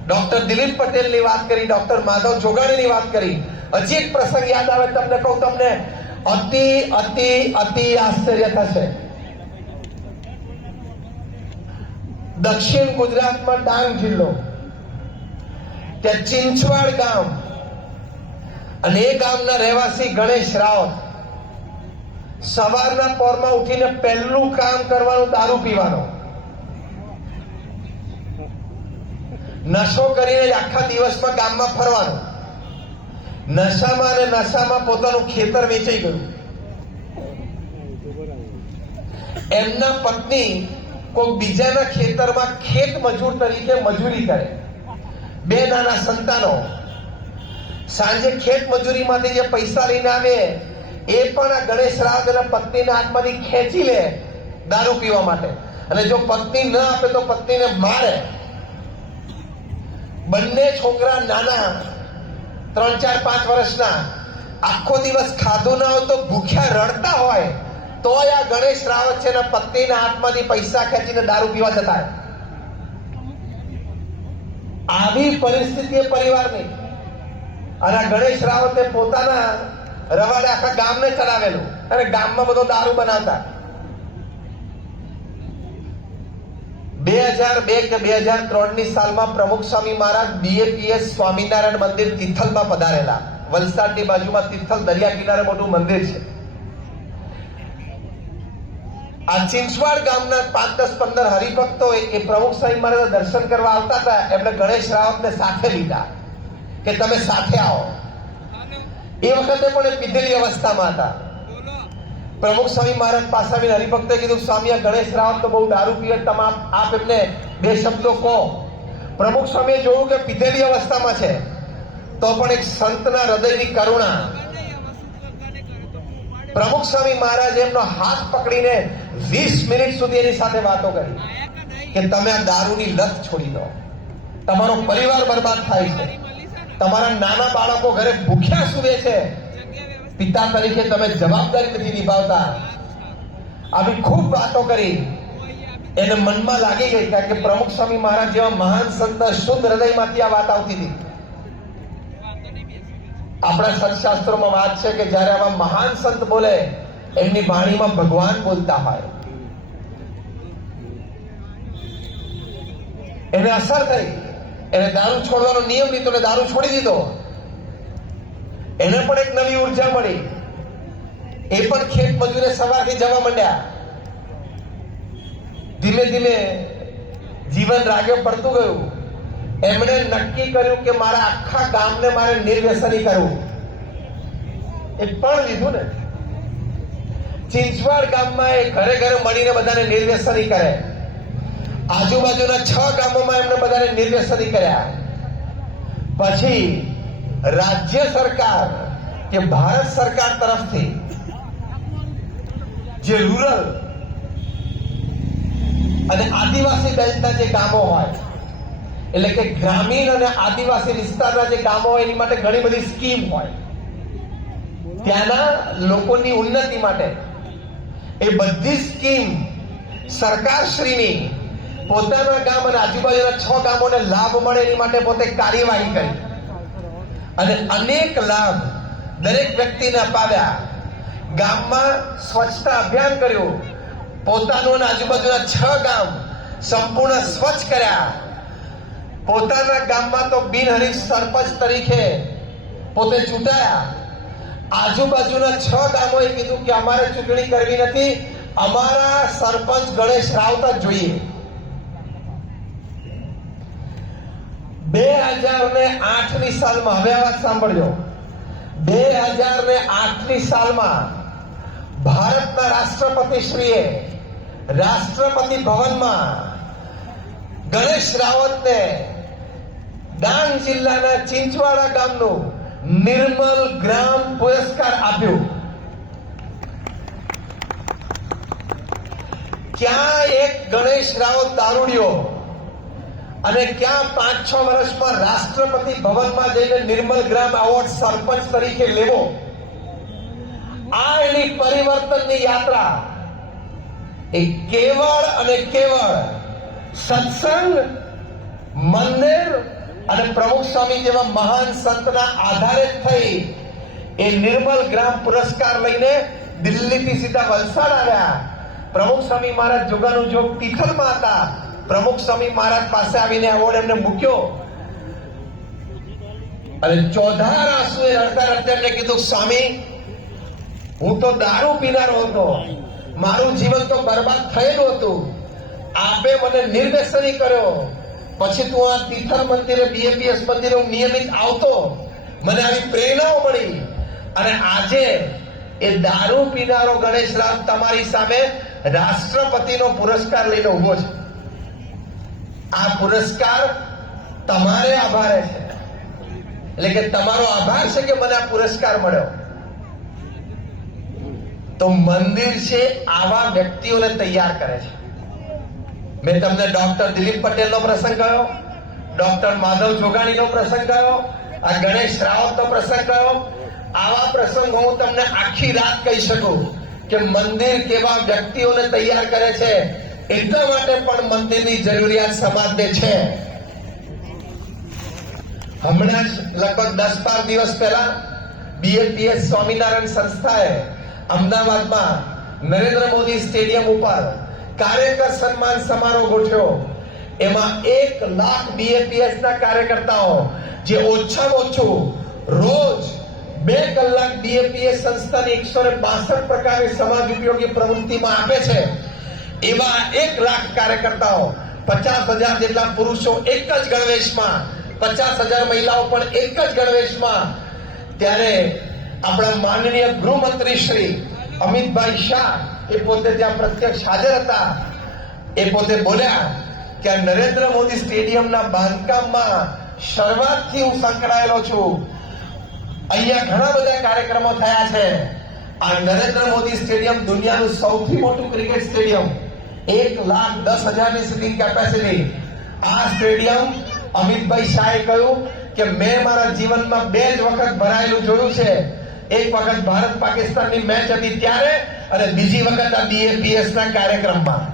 ડોક્ટર દિલીપ પટેલની વાત કરી, ડોક્ટર માધવ જોગાણીની વાત કરી. હજી એક પ્રસંગ યાદ આવે તમને કહું, તમને અતિ અતિ અતિ આશ્ચર્ય થશે. દક્ષિણ ગુજરાતમાં ડાંગ જિલ્લો, ત્યાં ચિંચવાડ ગામ, અને એ ગામના રહેવાસી ગણેશ રાવત સવારના પોરમાં ઉઠીને પહેલું કામ કરવાનું દારૂ પીવાનો. નશો કરીને આખા દિવસમાં ગામમાં ફરવાનું. નશામાં અને નશામાં પોતાનું ખેતર વેચાઈ ગયું. એમના પત્ની કોઈ બીજાના ખેતરમાં ખેત મજૂર તરીકે મજૂરી કરે. 2 નાના સંતાનો. સાંજે ખેત મજૂરીમાંથી જે પૈસા લઈને આવે એ પણ આ ગણેશ રાવત અને પત્નીના હાથમાંથી ખેંચી લે દારૂ પીવા માટે. અને જો પત્ની ન આપે તો પત્નીને મારે. બંને છોકરા નાના, 3, 4, 5 વર્ષના. આખો દિવસ ખાધું ના હોય તો ભૂખ્યા રડતા હોય તોય આ ગણેશ રાવત છે ને પત્નીના હાથમાંથી પૈસા ખેંચીને દારૂ પીવા જતા રહે. આવી પરિસ્થિતિ એ પરિવારની. અને આ ગણેશ રાવતે પોતાના રવાડે આખા ગામને ચલાવેલું અને ગામમાં બધો દારૂ બનાવતા. 2002 કે 2003 ની સાલમાં પ્રમુખ સ્વામી મહારાજ BAPS સ્વામિનારાયણ મંદિર તિથલમાં પધારેલા. વલસાડની બાજુમાં તિથલ દરિયા કિનારે મોટું મંદિર છે. આ ચિંચવાડ ગામના 5-10-15 હરિભક્તો એ પ્રમુખ સ્વામી મહારાજ દર્શન કરવા આવતા હતા. એમણે ગણેશ રાવતને સાથે લીધા કે તમે સાથે આવો. એ વખતે પણ એ પીધેલી અવસ્થામાં હતા. પ્રમુખ સ્વામી મહારાજ પાસે આવીને હરિભક્તોએ કીધું, સ્વામી આ ગણેશ રાવત તો બહુ દારૂ પીવે, તમે આપ એમને 2 શબ્દો કહો. પ્રમુખ સ્વામીએ જોયું કે પીધેલી અવસ્થામાં છે તો પણ એક સંતના હૃદયની કરુણા. પ્રમુખ સ્વામી મહારાજે એમનો હાથ પકડીને 20 મિનિટ સુધી એની સાથે વાતો કરી કે તમે આ દારૂની લત છોડી દો, તમારો પરિવાર બરબાદ થાય છે, તમારા નાના બાળકો ઘરે ભૂખ્યા સૂવે છે, પિતા તરીકે તમે જવાબદારી નથી નિભાવતા. આવી ખૂબ વાતો કરી. એને મનમાં લાગી ગઈ કારણ કે પ્રમુખ સ્વામી મહારાજ જેવા મહાન સંત શુદ્ધ હૃદયમાંથી આ વાત આવતી હતી. આપણા સત્શાસ્ત્રોમાં વાત છે કે જ્યારે આવા મહાન સંત બોલે એમની વાણીમાં ભગવાન બોલતા હોય. એને અસર થઈ. એને દારૂ છોડવાનો નિયમ લીધો ને દારૂ છોડી દીધો. એને પણ એક નવી ઉર્જા મળી. એ પણ ખેત મજૂરે સવારથી જવા માંડ્યા. ધીમે ધીમે જીવન રાગે પડતું ગયું. એમણે નક્કી કર્યું કે મારા આખા ગામને મારે નિર્વ્યસની કરવું. એ પણ લીધું ને. ચિંચવાડ ગામમાં એ ઘરે ઘરે મળીને બધાને નિર્વ્યસની કરે. આજુબાજુના 6 ગામોમાં એમને બધાને નિર્વ્યસની કર્યા. પછી રાજ્ય સરકાર કે ભારત સરકાર તરફથી જે રૂરલ અને આદિવાસી બેલ્ટના જે ગામો હોય, એટલે કે ગ્રામીણ અને આદિવાસી વિસ્તારના જે ગામો હોય એની માટે ઘણી બધી સ્કીમ હોય. ત્યાંના લોકોની ઉન્નતિ માટે એ બધી સ્કીમ સરકારશ્રીની પોતાના ગામ અને આજુબાજુના 6 ગામોને લાભ મળે એની માટે પોતે કાર્યવાહી કરી અને અનેક લાભ દરેક વ્યક્તિને અપાવ્યા. ગામમાં સ્વચ્છતા અભિયાન કર્યું. પોતાનું અને આજુબાજુના 6 ગામ સંપૂર્ણ સ્વચ્છ કર્યા. પોતાના ગામમાં તો બિનહરીફ સરપંચ તરીકે પોતે ચૂંટાયા. આજુબાજુના 6 ગામોએ કીધું કે અમારે ચૂંટણી કરવી નથી, અમારા સરપંચ ગણેશ રાવત જ જોઈએ. 2008 ની સાલમાં, હવે આ વાત સાંભળજો, 2008 ની સાલમાં ભારતના રાષ્ટ્રપતિશ્રીએ રાષ્ટ્રપતિ ભવનમાં ગણેશ રાવતને ડાંગ જિલ્લાના ચિંચવાડા ગામનું નિર્મલ ગ્રામ પુરસ્કાર આપ્યું. ક્યાં એક ગણેશ રાવત દારૂડિયો અને ક્યાં 5-6 વર્ષમાં રાષ્ટ્રપતિ ભવનમાં જઈને નિર્મલ ગ્રામ એવોર્ડ સરપંચ તરીકે લેવો. આ એની પરિવર્તનની યાત્રા એ કેવળ અને કેવળ સત્સંગ, મંદિર અને પ્રમુખ સ્વામી જેવા મહાન સંતના આધારે થઈ. એ નિર્મલ ગ્રામ પુરસ્કાર લઈને દિલ્હીથી સીધા વલસાડ આવ્યા. પ્રમુખ સ્વામી મહારાજ જોગાનું જોગ તિથલમાં હતા. પ્રમુખ સ્વામી મહારાજ પાસે આવીને એવોર્ડ એમને મૂક્યો અને ચોધાર આંસુએ રડતા રડતા એમને કીધું, સ્વામી હું તો દારૂ પીનારો હતો, મારું જીવન તો બરબાદ થયેલું હતું, આપે મને નિર્વ્યસની કર્યો. પછી તું આ તિથલ મંદિરે, BAPS મંદિરે હું નિયમિત આવતો, મને આવી પ્રેરણાઓ મળી અને આજે એ દારૂ પીનારો ગણેશ રાવ તમારી સામે રાષ્ટ્રપતિનો પુરસ્કાર લઈને ઉભો છે. આ પુરસ્કાર તમારે આભારે છે. એટલે કે તમારો આભાર છે કે મને આ પુરસ્કાર મળ્યો. તો મંદિર છે આવા વ્યક્તિઓને તૈયાર કરે છે. મેં તમને ડોક્ટર દિલીપ પટેલનો પ્રસંગ કહ્યો, ડોક્ટર માધવ જોગાણીનો પ્રસંગ કહ્યો, આ ગણેશ રાવતનો પ્રસંગ કહ્યો. આવા પ્રસંગો હું તમને આખી રાત કહી શકું કે મંદિર કેવા વ્યક્તિઓને તૈયાર કરે છે, એટલા માટે પણ મંદિરની જરૂરિયાત સમાજને છે. હમણાં જ લગભગ 10-12 દિવસ પહેલા BAPS સ્વામિનારાયણ સંસ્થાએ અમદાવાદમાં નરેન્દ્ર મોદી સ્ટેડિયમ ઉપર કાર્યકર સન્માન સમારોહ ગોઠવ્યો. એમાં 1 લાખ BAPS ના કાર્યકર્તાઓ જે ઓછામાં ઓછું રોજ 2 કલાક BAPS સંસ્થાની 162 પ્રકારની સમાજ ઉપયોગી પ્રવૃત્તિમાં આપે છે, એવા 1 લાખ કાર્યકર્તાઓ, 50,000 જેટલા પુરુષો એક જ ગણવેશમાં, 50,000 મહિલાઓ પણ એક જ ગણવેશમાં. ત્યારે આપણા માનનીય ગૃહમંત્રી શ્રી અમિતભાઈ શાહ એ પોતે ત્યાં પ્રત્યક્ષ હાજર હતા. એ પોતે બોલ્યા કે આ નરેન્દ્ર મોદી સ્ટેડિયમના બાંધકામમાં શરૂઆતથી હું સંકળાયેલો છું. અહીંયા ઘણા બધા કાર્યક્રમો થયા છે. આ નરેન્દ્ર મોદી સ્ટેડિયમ દુનિયાનું સૌથી મોટું ક્રિકેટ સ્ટેડિયમ, 1,10,000 ની સીટિંગ કેપેસિટી. આ સ્ટેડિયમ અમિતભાઈ શાહે કહ્યું કે મેં મારા જીવનમાં 2 જ વખત ભરાયેલું જોયું છે. એક વખત ભારત પાકિસ્તાનની મેચ હતી ત્યારે, અને બીજી વખત આ BAPS ના કાર્યક્રમમાં.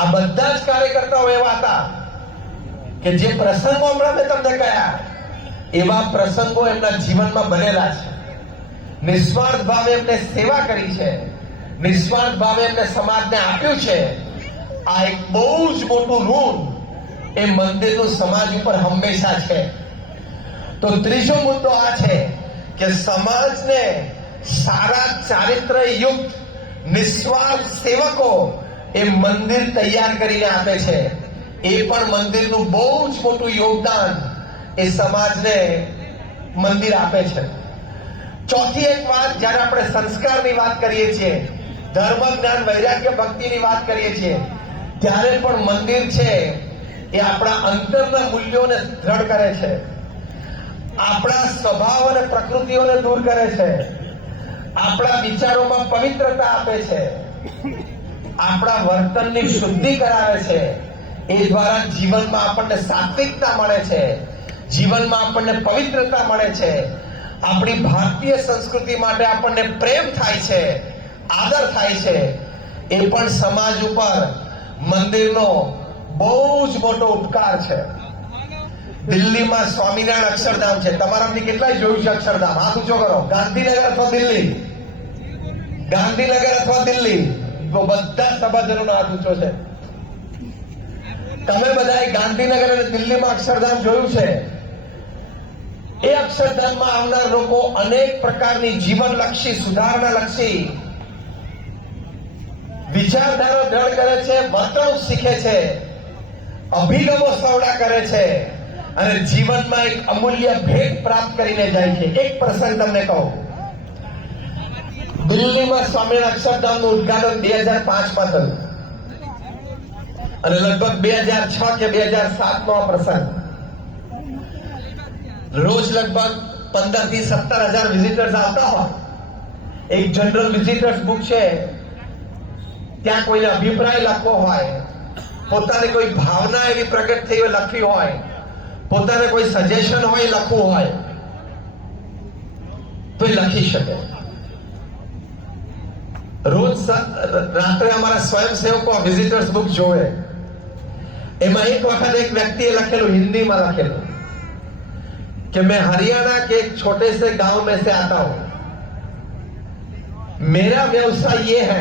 આ બધા જ કાર્યકર્તાઓ એવા હતા કે જે પ્રસંગો હમણાં મેં તમને કહ્યા, એવા પ્રસંગો એમના જીવનમાં બનેલા છે. નિસ્વાર્થ ભાવે એમને સેવા કરી છે, નિસ્વાર્થ ભાવે એમને સમાજને આપ્યું છે. આ એક બહુ જ મોટું ઋણ એ મંદિરનું સમાજ ઉપર હંમેશા છે. તો ત્રીજો મુદ્દો આ છે કે સમાજને સારા ચારિત્ર્યયુક્ત નિસ્વાર્થ સેવકો એ મંદિર તૈયાર કરીને આપે છે. એ પણ મંદિરનું બહુ જ મોટું યોગદાન એ સમાજને મંદિર આપે છે. ચોથી એક વાત, જ્યારે આપણે સંસ્કારની વાત કરીએ છીએ, ધર્મ, જ્ઞાન, વૈરાગ્ય, ભક્તિની વાત કરીએ છીએ, ત્યારે પણ મંદિર છે એ આપણા અંતરના મૂલ્યોને દ્રઢ કરે છે, આપણા સ્વભાવ અને પ્રકૃતિઓને દૂર કરે છે, આપણા વિચારોમાં પવિત્રતા આપે છે, આપણા વર્તનની શુદ્ધિ કરાવે છે. એ દ્વારા જીવનમાં આપણને સાત્વિકતા મળે છે, જીવનમાં આપણને પવિત્રતા મળે છે. આપણી ભારતીય સંસ્કૃતિ માટે આપણને પ્રેમ થાય છે, આદર થાય છે. એ પણ સમાજ ઉપર મંદિરનો બહુ જ મોટો ઉપકાર છે. દિલ્હીમાં સ્વામિનારાયણ અક્ષરધામ છે. તમારામાંથી કેટલાય જોયું છે અક્ષરધામ? હાથ ઊંચો કરો. ગાંધીનગર અથવા દિલ્હી? ગાંધીનગર અથવા દિલ્હી? તો બધા સભાજનોનો હાથ ઊંચો છે. તમે બધાએ ગાંધીનગર અને દિલ્હીમાં અક્ષરધામ જોયું છે. એ અક્ષરધામમાં આવનાર લોકો અનેક પ્રકારની જીવનલક્ષી, સુધારણાલક્ષી વિચારધારા દ્રઢ કરે છે, વર્તણૂક શીખે છે, અભિગમો સવડા કરે છે, અને જીવનમાં એક અમૂલ્ય ભેટ પ્રાપ્ત કરીને જાય છે. એક પ્રસંગ તમને કહું. દિલ્હીમાં સ્વામિનારાયણ અક્ષરધામનું ઉદ્ઘાટન 2005માં થયું, અને લગભગ 2006 કે 2007 નો પ્રસંગ. રોજ લગભગ 15 થી 17,000 વિઝિટર્સ આવતા હોય. એક જનરલ વિઝિટર્સ બુક છે, ત્યાં કોઈને અભિપ્રાય લખવો હોય, પોતાને કોઈ ભાવના એવી પ્રગટ થઈ હોય લખવી હોય, પોતાને કોઈ સજેશન હોય લખવું હોય તો એ લખી શકે. રોજ રાત્રે અમારા સ્વયંસેવકો વિઝિટર્સ બુક જોવે. એમાં એક વખત એક વ્યક્તિએ લખેલું, હિન્દીમાં લખેલું कि मैं हरियाणा के एक छोटे से गांव में से आता हूं. मेरा व्यवसाय ये है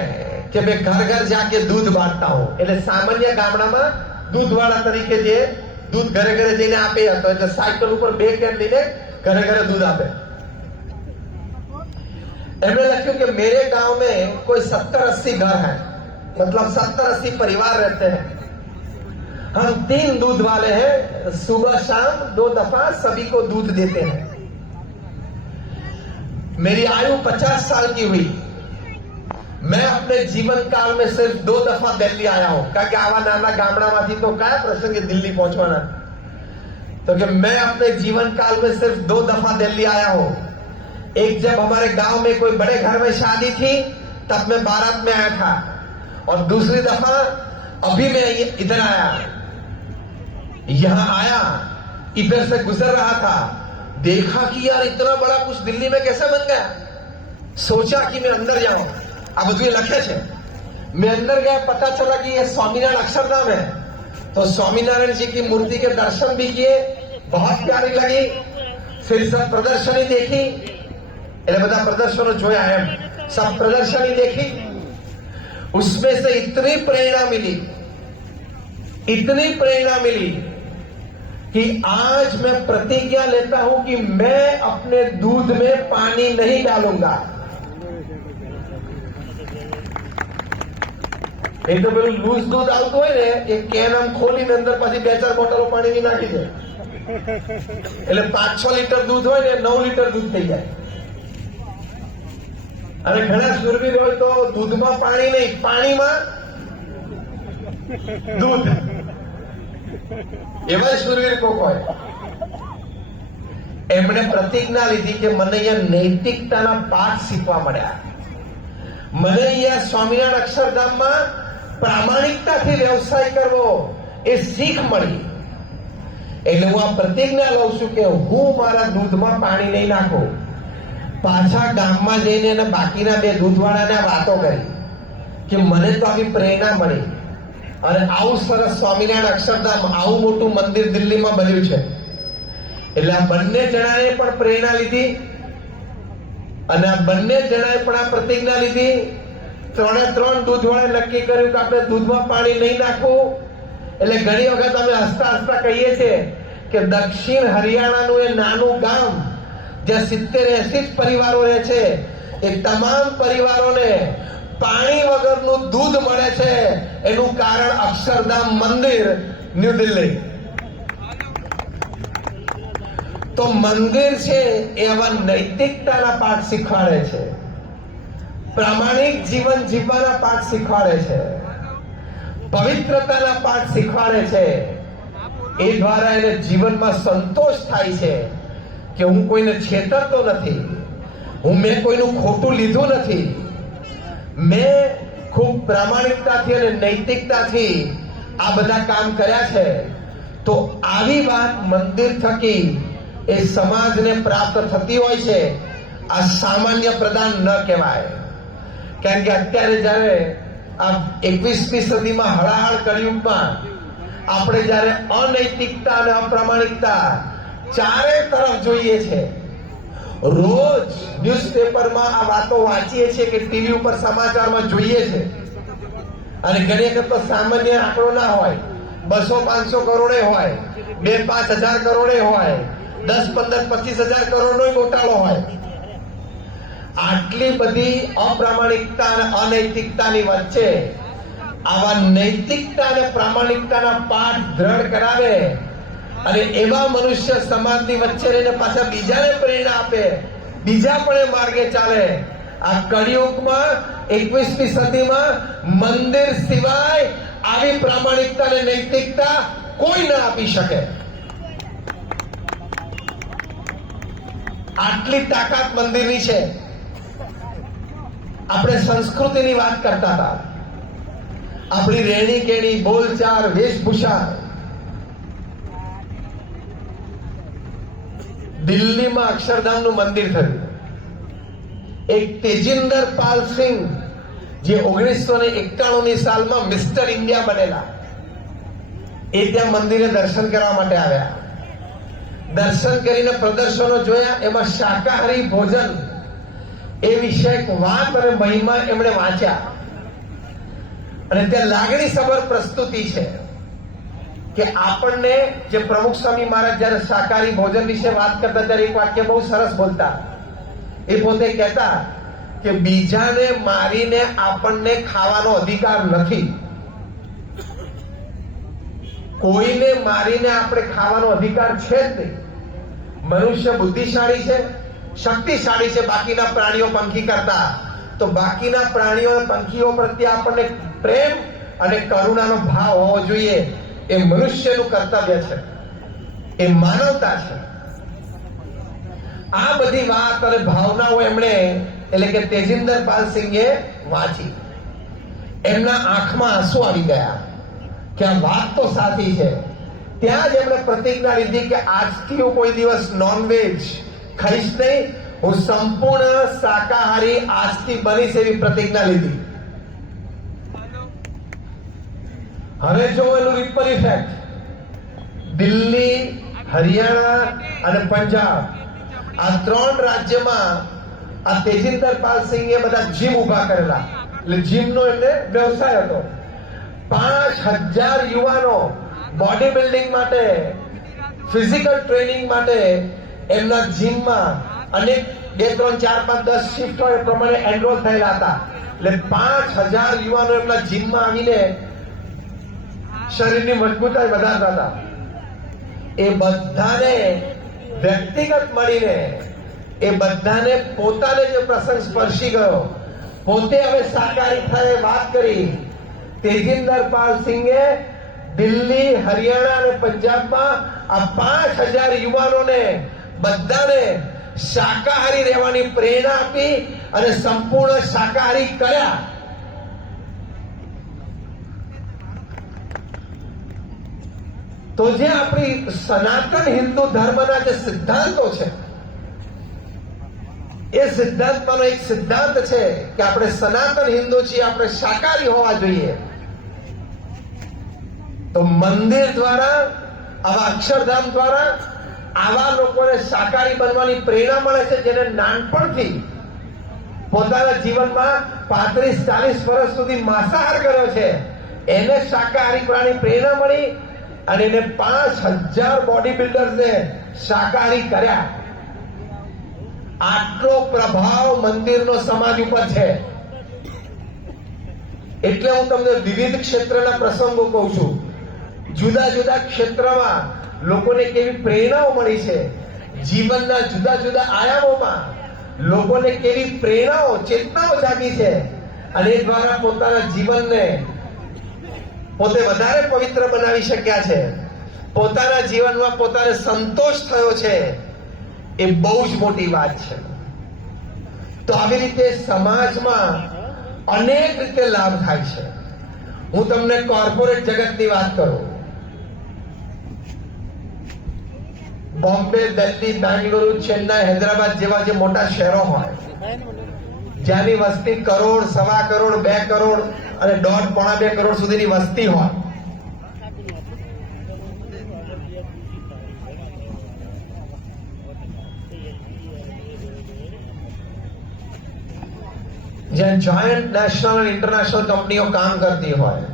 कि मैं घर घर जाके दूध बांटता हूं. એટલે સામાન્ય ગામડામાં દૂધવાળા તરીકે જે દૂધ ઘરે ઘરે જઈને આપે હતો, એટલે સાયકલ ઉપર 2 કેન લઈને ઘરે ઘરે दूध આપે. એમણે લખ્યું कि मेरे गांव में कोई 70-80 घर हैं, मतलब 70-80 परिवार रहते हैं. हम 3 दूध वाले हैं, सुबह शाम 2 दफा सभी को दूध देते हैं. मेरी आयु 50 साल की हुई. मैं अपने जीवन काल में सिर्फ 2 दफा दिल्ली आया हूं. કારણ કે આવા નાના ગામડામાંથી તો કયા પ્રસંગે દિલ્હી પહોંચવાના? तो कि मैं अपने जीवन काल में सिर्फ 2 दफा दिल्ली आया हूं. एक जब हमारे गांव में कोई बड़े घर में शादी थी, तब मैं बारात में आया था और दूसरी दफा अभी मैं इधर आया, यहां आया, इधर से गुजर रहा था, देखा कि यार इतना बड़ा कुछ दिल्ली में कैसे बन गया। सोचा कि मैं अंदर जाऊं, अब બધું લખે છે। मैं अंदर गया, पता चला कि यह स्वामीनारायण अक्षरधाम है। तो स्वामीनारायण जी की मूर्ति के दर्शन भी किए, बहुत प्यारी लगी। फिर सब प्रदर्शनी देखी, એટલે બધા પ્રદર્શનો જોયા એમ, सब प्रदर्शनी देखी। उसमें से इतनी प्रेरणा मिली कि आज मैं प्रतिज्ञा लेता हूं कि मैं अपने दूध में पानी नहीं डालूंगा। एक तो પેલું લૂઝ દૂધ આવતું હોય ને, એ કેન આમ ખોલીને અંદર પછી 2-4 બોટલો પાણીની નાખી દે, એટલે 5-6 લીટર દૂધ હોય ને 9 લીટર દૂધ થઈ જાય। અને ઘણા સુરવીર હોય તો દૂધમાં પાણી નહીં, પાણીમાં દૂધ, એવા સુરવીર કોક હોય। એમણે પ્રતિજ્ઞા લીધી કે મને અહીંયા નૈતિકતાના પાઠ શીખવા મળ્યા, મને અહીંયા સ્વામિનારાયણ અક્ષરધામમાં પ્રામાણિકતાથી વ્યવસાય કરવો એ શીખ મળી। એટલે હું આ પ્રતિજ્ઞા લઉં છું કે હું મારા દૂધમાં પાણી નહીં નાખું। પાછા ગામમાં જઈને અને બાકીના 2 દૂધવાળાને વાતો કરી કે મને તો આવી પ્રેરણા મળી અને આવું સરસ સ્વામિનારાયણ અક્ષરધામ, આવું મોટું મંદિર દિલ્હીમાં બન્યું છે। એટલે આ બંને જણાએ પણ પ્રેરણા લીધી અને આ બંને જણાએ પણ આ પ્રતિજ્ઞા લીધી। 3 દૂધવાળાએ નક્કી કર્યું કે આપણે દૂધમાં પાણી નહીં નાખવું। એટલે ઘણી વખત અમે હસતા હસતા કહીએ છીએ કે દક્ષિણ હરિયાણાનું એ નાનું ગામ જ્યાં 70-80 પરિવારો રહે છે, એ તમામ પરિવારોને પાણી વગરનું દૂધ મળે છે। એનું કારણ અક્ષરધામ મંદિર, ન્યૂ દિલ્હી। તો મંદિર છે એ આવા નૈતિકતાના પાઠ શીખવાડે છે, પ્રામાણિક જીવન જીવવાના પાઠ શીખવાડે છે, પવિત્રતાના પાઠ શીખવાડે છે। એ દ્વારા એને જીવનમાં સંતોષ થાય છે કે હું કોઈને છેતરતો નથી, મેં કોઈનું ખોટું લીધું નથી, મેં ખૂબ પ્રામાણિકતાથી અને નૈતિકતાથી આ બધા કામ કર્યા છે। તો આવી વાત મંદિર થકી એ સમાજને પ્રાપ્ત થતી હોય છે। આ સામાન્ય પ્રદાન ન કહેવાય, કારણ કે અત્યારે જ્યારે આ 21મી સદીમાં હળાહળ કળિયુગમાં આપણે જ્યારે અનૈતિકતા અને અપ્રામાણિકતા ચારે તરફ જોઈએ છે, રોજ ન્યૂઝપેપરમાં આ વાતો વાંચીએ છીએ કે ટીવી ઉપર સમાચારમાં જોઈએ છે। અને ઘણી વખત તો સામાન્ય આંકડો ના હોય, 200-500 કરોડે હોય, 2-5 હજાર કરોડે હોય, 10-15-25 હજાર કરોડનો ગોટાળો હોય। આટલી બધી અપ્રામાણિકતા અને અનૈતિકતાની વચ્ચે આવા નૈતિકતા અને પ્રામાણિકતાના પાઠ દ્રઢ કરાવે અને એવા મનુષ્ય સમાજની વચ્ચે રહીને પાછા બીજાને પ્રેરણા આપે, બીજા પણ એ માર્ગે ચાલે। આ કળિયુગમાં 21મી સદીમાં મંદિર સિવાય આવી પ્રામાણિકતા અને નૈતિકતા કોઈ ના આપી શકે। આટલી તાકાત મંદિરની છે। આપણે સંસ્કૃતિની વાત કરતા હતા, આપણી રહેણી કેણી, બોલચાલ, વેશભૂષા। દિલ્હીમાં અક્ષરધામનું મંદિર થયું। એક તેજિંદર પાલ સિંહ, જે 1991ની સાલમાં મિસ્ટર ઇન્ડિયા બનેલા, એ ત્યાં મંદિરે દર્શન કરવા માટે આવ્યા। દર્શન કરીને પ્રદર્શનો જોયા, એમાં શાકાહારી ભોજન એ વિષયક વાત અને મહિમા એમણે વાંચ્યા અને ત્યાં લાગણીસભર પ્રસ્તુતિ છે કે આપણને જે પ્રમુખ સ્વામી મહારાજ જ્યારે શાકાહારી ભોજન વિશે વાત કરતા ત્યારે એક વાક્ય બહુ સરસ બોલતા। એ પોતે કહેતા કે બીજાને મારીને આપણને ખાવાનો અધિકાર નથી, કોઈને મારીને આપણે ખાવાનો અધિકાર છે જ નહીં। મનુષ્ય બુદ્ધિશાળી છે, શક્તિશાળી છે બાકીના પ્રાણીઓ પંખી કરતા, તો બાકીના પ્રાણીઓ પંખીઓ પ્રત્યે આપણને પ્રેમ અને કરુણાનો ભાવ હોવો જોઈએ। એ મનુષ્યનું કર્તવ્ય છે, એ માનવતા છે। આ બધી વાત અને ભાવનાઓ એમણે એટલે કે તેજિંદર પાલ સિંહે વાંચી. એમના આંખમાં આંસુ આવી ગયા કે આ વાત તો સાચી છે. ત્યાં જ એમણે પ્રતિજ્ઞા લીધી કે આજથી હું કોઈ દિવસ નોનવેજ ખાઈશ નહીં, હું સંપૂર્ણ શાકાહારી આજથી બનીશ એવી પ્રતિજ્ઞા લીધી. હવે જો એનું રિપલ ઇફેક્ટ દિલ્હી, હરિયાણા અને પંજાબ આ 3 રાજ્યમાં આ તેજિંદર પાલ સિંહે બધા જીમ ઉભા કરેલા. એટલે જીમનો એમને વ્યવસાય હતો. 5000 યુવાનો બોડી બિલ્ડિંગ માટે, ફિઝિકલ ટ્રેનિંગ માટે એમના જીમમાં અનેક 2, 3, 4, 5, 10 શિફ્ટ હોય એ પ્રમાણે એનરોલ થયેલા હતા. એટલે 5000 યુવાનો એમના જીમમાં આવીને શરીરની મજબૂતાઈ વધારતા હતા. એ બધાને વ્યક્તિગત મળીને એ બધાને પોતાને જે પ્રસંગ સ્પર્શી ગયો, પોતે હવે શાકાહારી થાય વાત કરી. તેજિંદર પાલ સિંહે દિલ્હી, હરિયાણા અને પંજાબમાં આ 5000 યુવાનોને બધાને શાકાહારી રહેવાની પ્રેરણા આપી અને સંપૂર્ણ શાકાહારી કર્યા. તો જે આપણી સનાતન હિન્દુ ધર્મના જે સિદ્ધાંતો છે, એ સિદ્ધાંતમાંનો એક સિદ્ધાંત છે કે આપણે સનાતન હિન્દુ છીએ, આપણે શાકાહારી હોવા જોઈએ. તો મંદિર દ્વારા, આવા અક્ષરધામ દ્વારા આવા લોકોને શાકાહારી બનવાની પ્રેરણા મળે છે, જેને નાનપણથી પોતાના જીવનમાં 35-40 વર્ષ સુધી માંસાહાર કર્યો છે, એને શાકાહારી કરવાની પ્રેરણા મળી અને એને 5000 બોડી બિલ્ડર્સને શાકાહારી કર્યા. આટલો પ્રભાવ મંદિરનો સમાજ ઉપર છે. એટલે હું તમને વિવિધ ક્ષેત્રના પ્રસંગો કહું છું. જુદા જુદા ક્ષેત્રમાં લોકોને કેવી પ્રેરણાઓ મળી છે, જીવનના જુદા જુદા આયામોમાં લોકોને કેવી પ્રેરણાઓ, ચેતનાઓ જાગી છે અને એ દ્વારા પોતાના જીવનને પોતે વધારે પવિત્ર બનાવી શક્યા છે, પોતાના જીવનમાં પોતાને સંતોષ થયો છે. એ બહુ જ મોટી વાત છે. તો આવી રીતે સમાજમાં અનેક રીતે લાભ થાય છે. હું તમને કોર્પોરેટ જગતની વાત કરું. બોમ્બે, દિલ્હી, બેંગલુરુ, ચેન્નાઈ, હૈદરાબાદ જેવા જે મોટા શહેરો હોય, જ્યાંની વસ્તી 1 કરોડ, 1.25 કરોડ, 2 કરોડ અને 1.5, 2 કરોડ સુધીની વસ્તી હોય, જ્યાં જોઈન્ટ નેશનલ અને ઇન્ટરનેશનલ કંપનીઓ કામ કરતી હોય.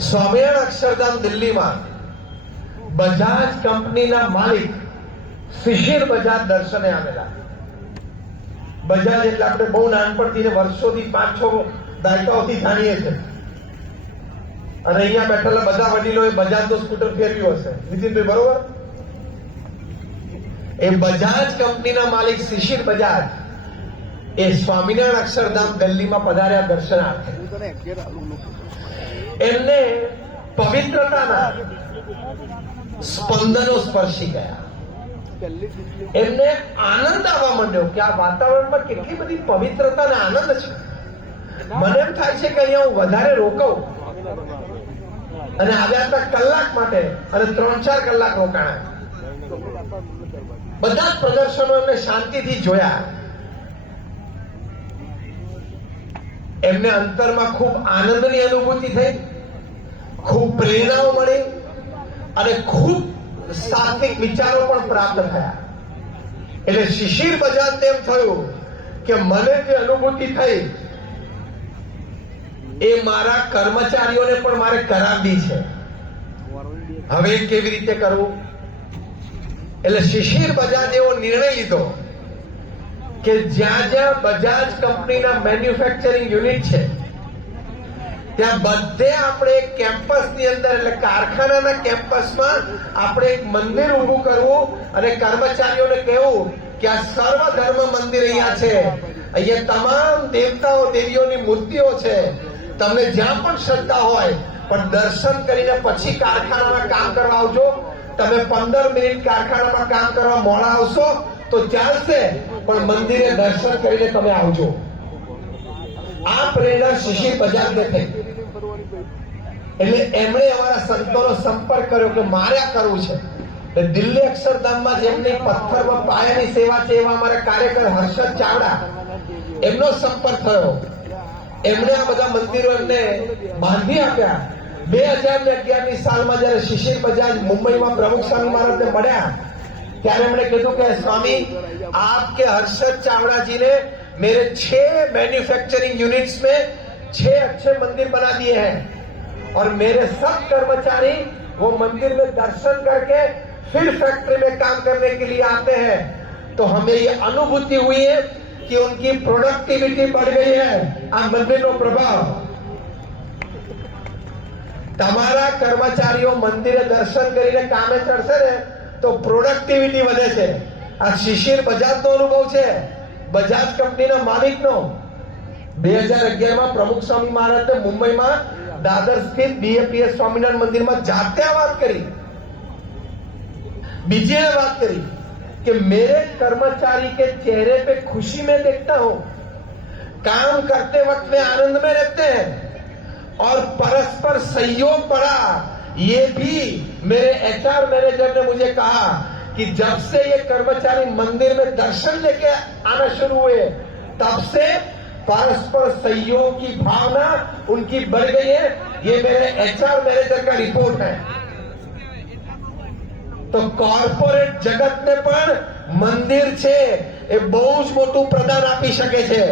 સ્વામિનારાયણ અક્ષરધામ દિલ્હીમાં બજાજ કંપનીના માલિક શિશિર બજાજ દર્શને આવેલા. બજાજ એટલે આપણે બહુ નાનપણથી ને વર્ષોથી 5-6 દાયકાઓથી જાણીએ છીએ. અને અહીંયા બેઠેલા બધા વડીલોએ બજાજનું સ્કૂટર ફેરવ્યું હશે, નીતિનભાઈ બરોબર? એ બજાજ કંપનીના માલિક શિશિર બજાજ એ સ્વામિનારાયણ અક્ષરધામ દિલ્હીમાં પધાર્યા દર્શનાર્થે. એમને પવિત્રતાના સ્પંદનો સ્પર્શી ગયા. એમને આનંદ આવવા માંડ્યો કે આ વાતાવરણમાં કેટલી બધી પવિત્રતા અને આનંદ છે. મને એમ થાય છે કે અહીંયા હું વધારે રોકાઉં. અને આવ્યા હતા કલાક માટે અને 3-4 કલાક રોકાણા. બધા જ પ્રદર્શનો એમને શાંતિથી જોયા. એમને અંતરમાં ખૂબ આનંદની અનુભૂતિ થઈ, ખૂબ પ્રેરણાઓ મળી અને ખૂબ સાત્વિક વિચારો પણ પ્રાપ્ત થયા. એટલે શિશિર બજાજને એમ થયું કે મને જે અનુભૂતિ થઈ એ મારા કર્મચારીઓને પણ મારે કરાવવી છે. હવે કેવી રીતે કરવું? એટલે શિશિર બજાજે એવો નિર્ણય લીધો કે જ્યાં જ્યાં બજાજ કંપનીના મેન્યુફેક્ચરિંગ યુનિટ છે ત્યાં બધે આપણે કેમ્પસની અંદર, એટલે કારખાનાના કેમ્પસમાં આપણે એક મંદિર ઊભું કરવું અને કર્મચારીઓને કહેવું કે આ સર્વધર્મ મંદિર અહીંયા છે, અહીંયા તમામ દેવતાઓ દેવીઓની મૂર્તિઓ છે, તમને જ્યાં પણ શ્રદ્ધા હોય પણ દર્શન કરીને પછી કારખાનામાં કામ કરવા આવજો. તમે 15 મિનિટ કારખાનામાં કામ કરવા મોડા આવશો તો ચાલશે, પણ મંદિરે દર્શન કરીને તમે આવજો. આ પ્રેરણા શિશિર બજાજને થઈ. એટલે એમણે અમારા સંતોનો સંપર્ક કર્યો કે મારે આ કરવું છે. એટલે દિલ્હી અક્ષરધામમાં જેમની પથ્થરમાં પાયાની સેવા છે એવા અમારા કાર્યકર હર્ષદ ચાવડા, એમનો સંપર્ક થયો. એમણે આ બધા મંદિરો એમને બાંધી આપ્યા. 2011ની સાલમાં જયારે શિશિર બજાજ મુંબઈમાં પ્રમુખ સ્વામી મહારાજને મળ્યા ત્યારે એમણે કીધું કે સ્વામી, आपके हर्षद चावड़ा जी ने मेरे 6 मैन्युफैक्चरिंग यूनिट्स में 6 अच्छे मंदिर बना दिए हैं और मेरे सब कर्मचारी वो मंदिर में दर्शन करके फिर फैक्ट्री में काम करने के लिए आते हैं. तो हमें ये अनुभूति हुई है कि उनकी प्रोडक्टिविटी बढ़ गई है. આ મંદિરનો પ્રભાવ. તમારા કર્મચારીઓ મંદિરે દર્શન કરીને કામે ચડશે ને તો પ્રોડક્ટિવિટી વધે છે. આ શિશિર બજાજનો અનુભવ છે, બજાજ કંપનીના માલિકનો. 2011માં પ્રમુખ સ્વામી મહારાજને મુંબઈમાં दादर स्थित बीएपीएस स्वामीनारायण मंदिर में जाते बात करी. बीजे ने बात करी कि मेरे कर्मचारी के चेहरे पे खुशी में देखता हूं, काम करते वक्त में आनंद में रहते हैं और परस्पर सहयोग बढ़ा. ये भी मेरे एचआर मैनेजर ने मुझे कहा कि जब से ये कर्मचारी मंदिर में दर्शन लेके आना शुरू हुए तब से परस्पर सहयोग की भावना उनकी बढ़ गई है. ये मेरे एचआर मैनेजर का रिपोर्ट है. तो कॉर्पोरेट जगत ने पण मंदिर छे ए बहुत मोटू प्रदान आपी शके छे.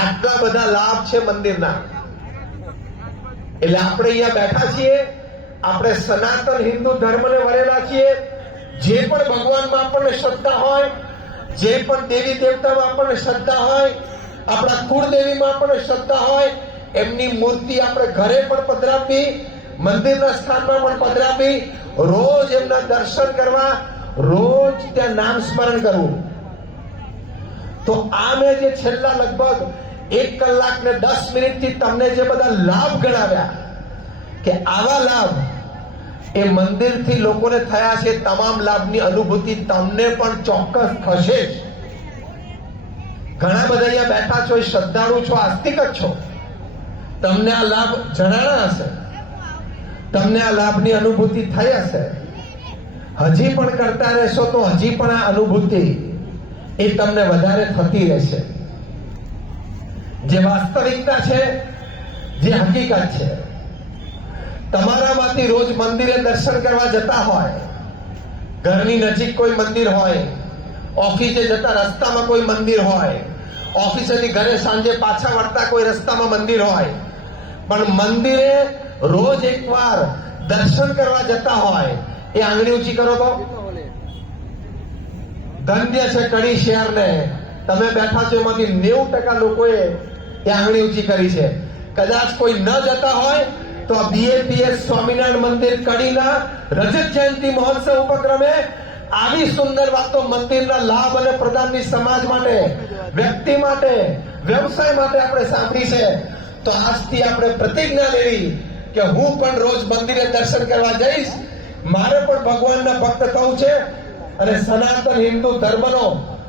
आटला बधा लाभ छे मंदिरना. એટલે આપણે અહીંયા બેઠા છીએ, આપણે સનાતન હિન્દુ ધર્મને વરેલા છીએ. જે પણ ભગવાનમાં આપણને શ્રદ્ધા હોય, જે પણ દેવી દેવતામાં આપણને શ્રદ્ધા હોય, આપણા કુળદેવીમાં આપણને શ્રદ્ધા હોય, એમની મૂર્તિ આપણે ઘરે પણ પધરાવવી, મંદિરના સ્થાનમાં પણ પધરાવવી, રોજ એમના દર્શન કરવા, રોજ ત્યાં નામ સ્મરણ કરવું. તો આ મેં જે છેલ્લા લગભગ 1 કલાક ને 10 મિનિટથી તમને જે બધા લાભ ગણાવ્યા કે આવા લાભ એ મંદિરથી લોકોને થયા છે, તમામ લાભની અનુભૂતિ તમને પણ ચોક્કસ થશે જ. ઘણા બધા અહીંયા બેઠા છો, શ્રદ્ધાળુ છો, આસ્તિક જ છો, તમને આ લાભ જણાણા હશે, તમને આ લાભની અનુભૂતિ થઈ હશે. હજી પણ કરતા રહેશો તો હજી પણ આ અનુભૂતિ એ તમને વધારે થતી રહેશે. જે વાસ્તવિકતા છે, જે હકીકત છે, તમારામાંથી રોજ મંદિરે દર્શન કરવા જતા હોય, ઘરની નજીક કોઈ મંદિર હોય, ઓફિસે જતા રસ્તામાં કોઈ મંદિર હોય, ઓફિસેથી ઘરે સાંજે પાછા વળતા કોઈ રસ્તામાં મંદિર હોય, પણ મંદિરે રોજ એકવાર દર્શન કરવા જતા હોય, એ આંગળી ઊંચી કરો તો ધન્ય છે કડી શહેરને. તમે બેઠા છો એમાંથી 90% લોકોએ એ આંગળી ઊંચી કરી છે. કદાચ કોઈ ન જતા હોય તો આ બીએપીએસ સ્વામિનારાયણ મંદિર કડીના રજત જયંતિ મહોત્સવ ઉપક્રમે આવી સુંદર વાતો મંદિરના લાભ અને પ્રદાનની સમાજ માટે, વ્યક્તિ માટે, વ્યવસાય માટે આપણે સાંભળી છે. તો આજથી આપણે પ્રતિજ્ઞા લેવી કે હું પણ રોજ મંદિરે દર્શન કરવા જઈશ, મારે પણ ભગવાનના ભક્ત થવું છે અને સનાતન હિન્દુ ધર્મનો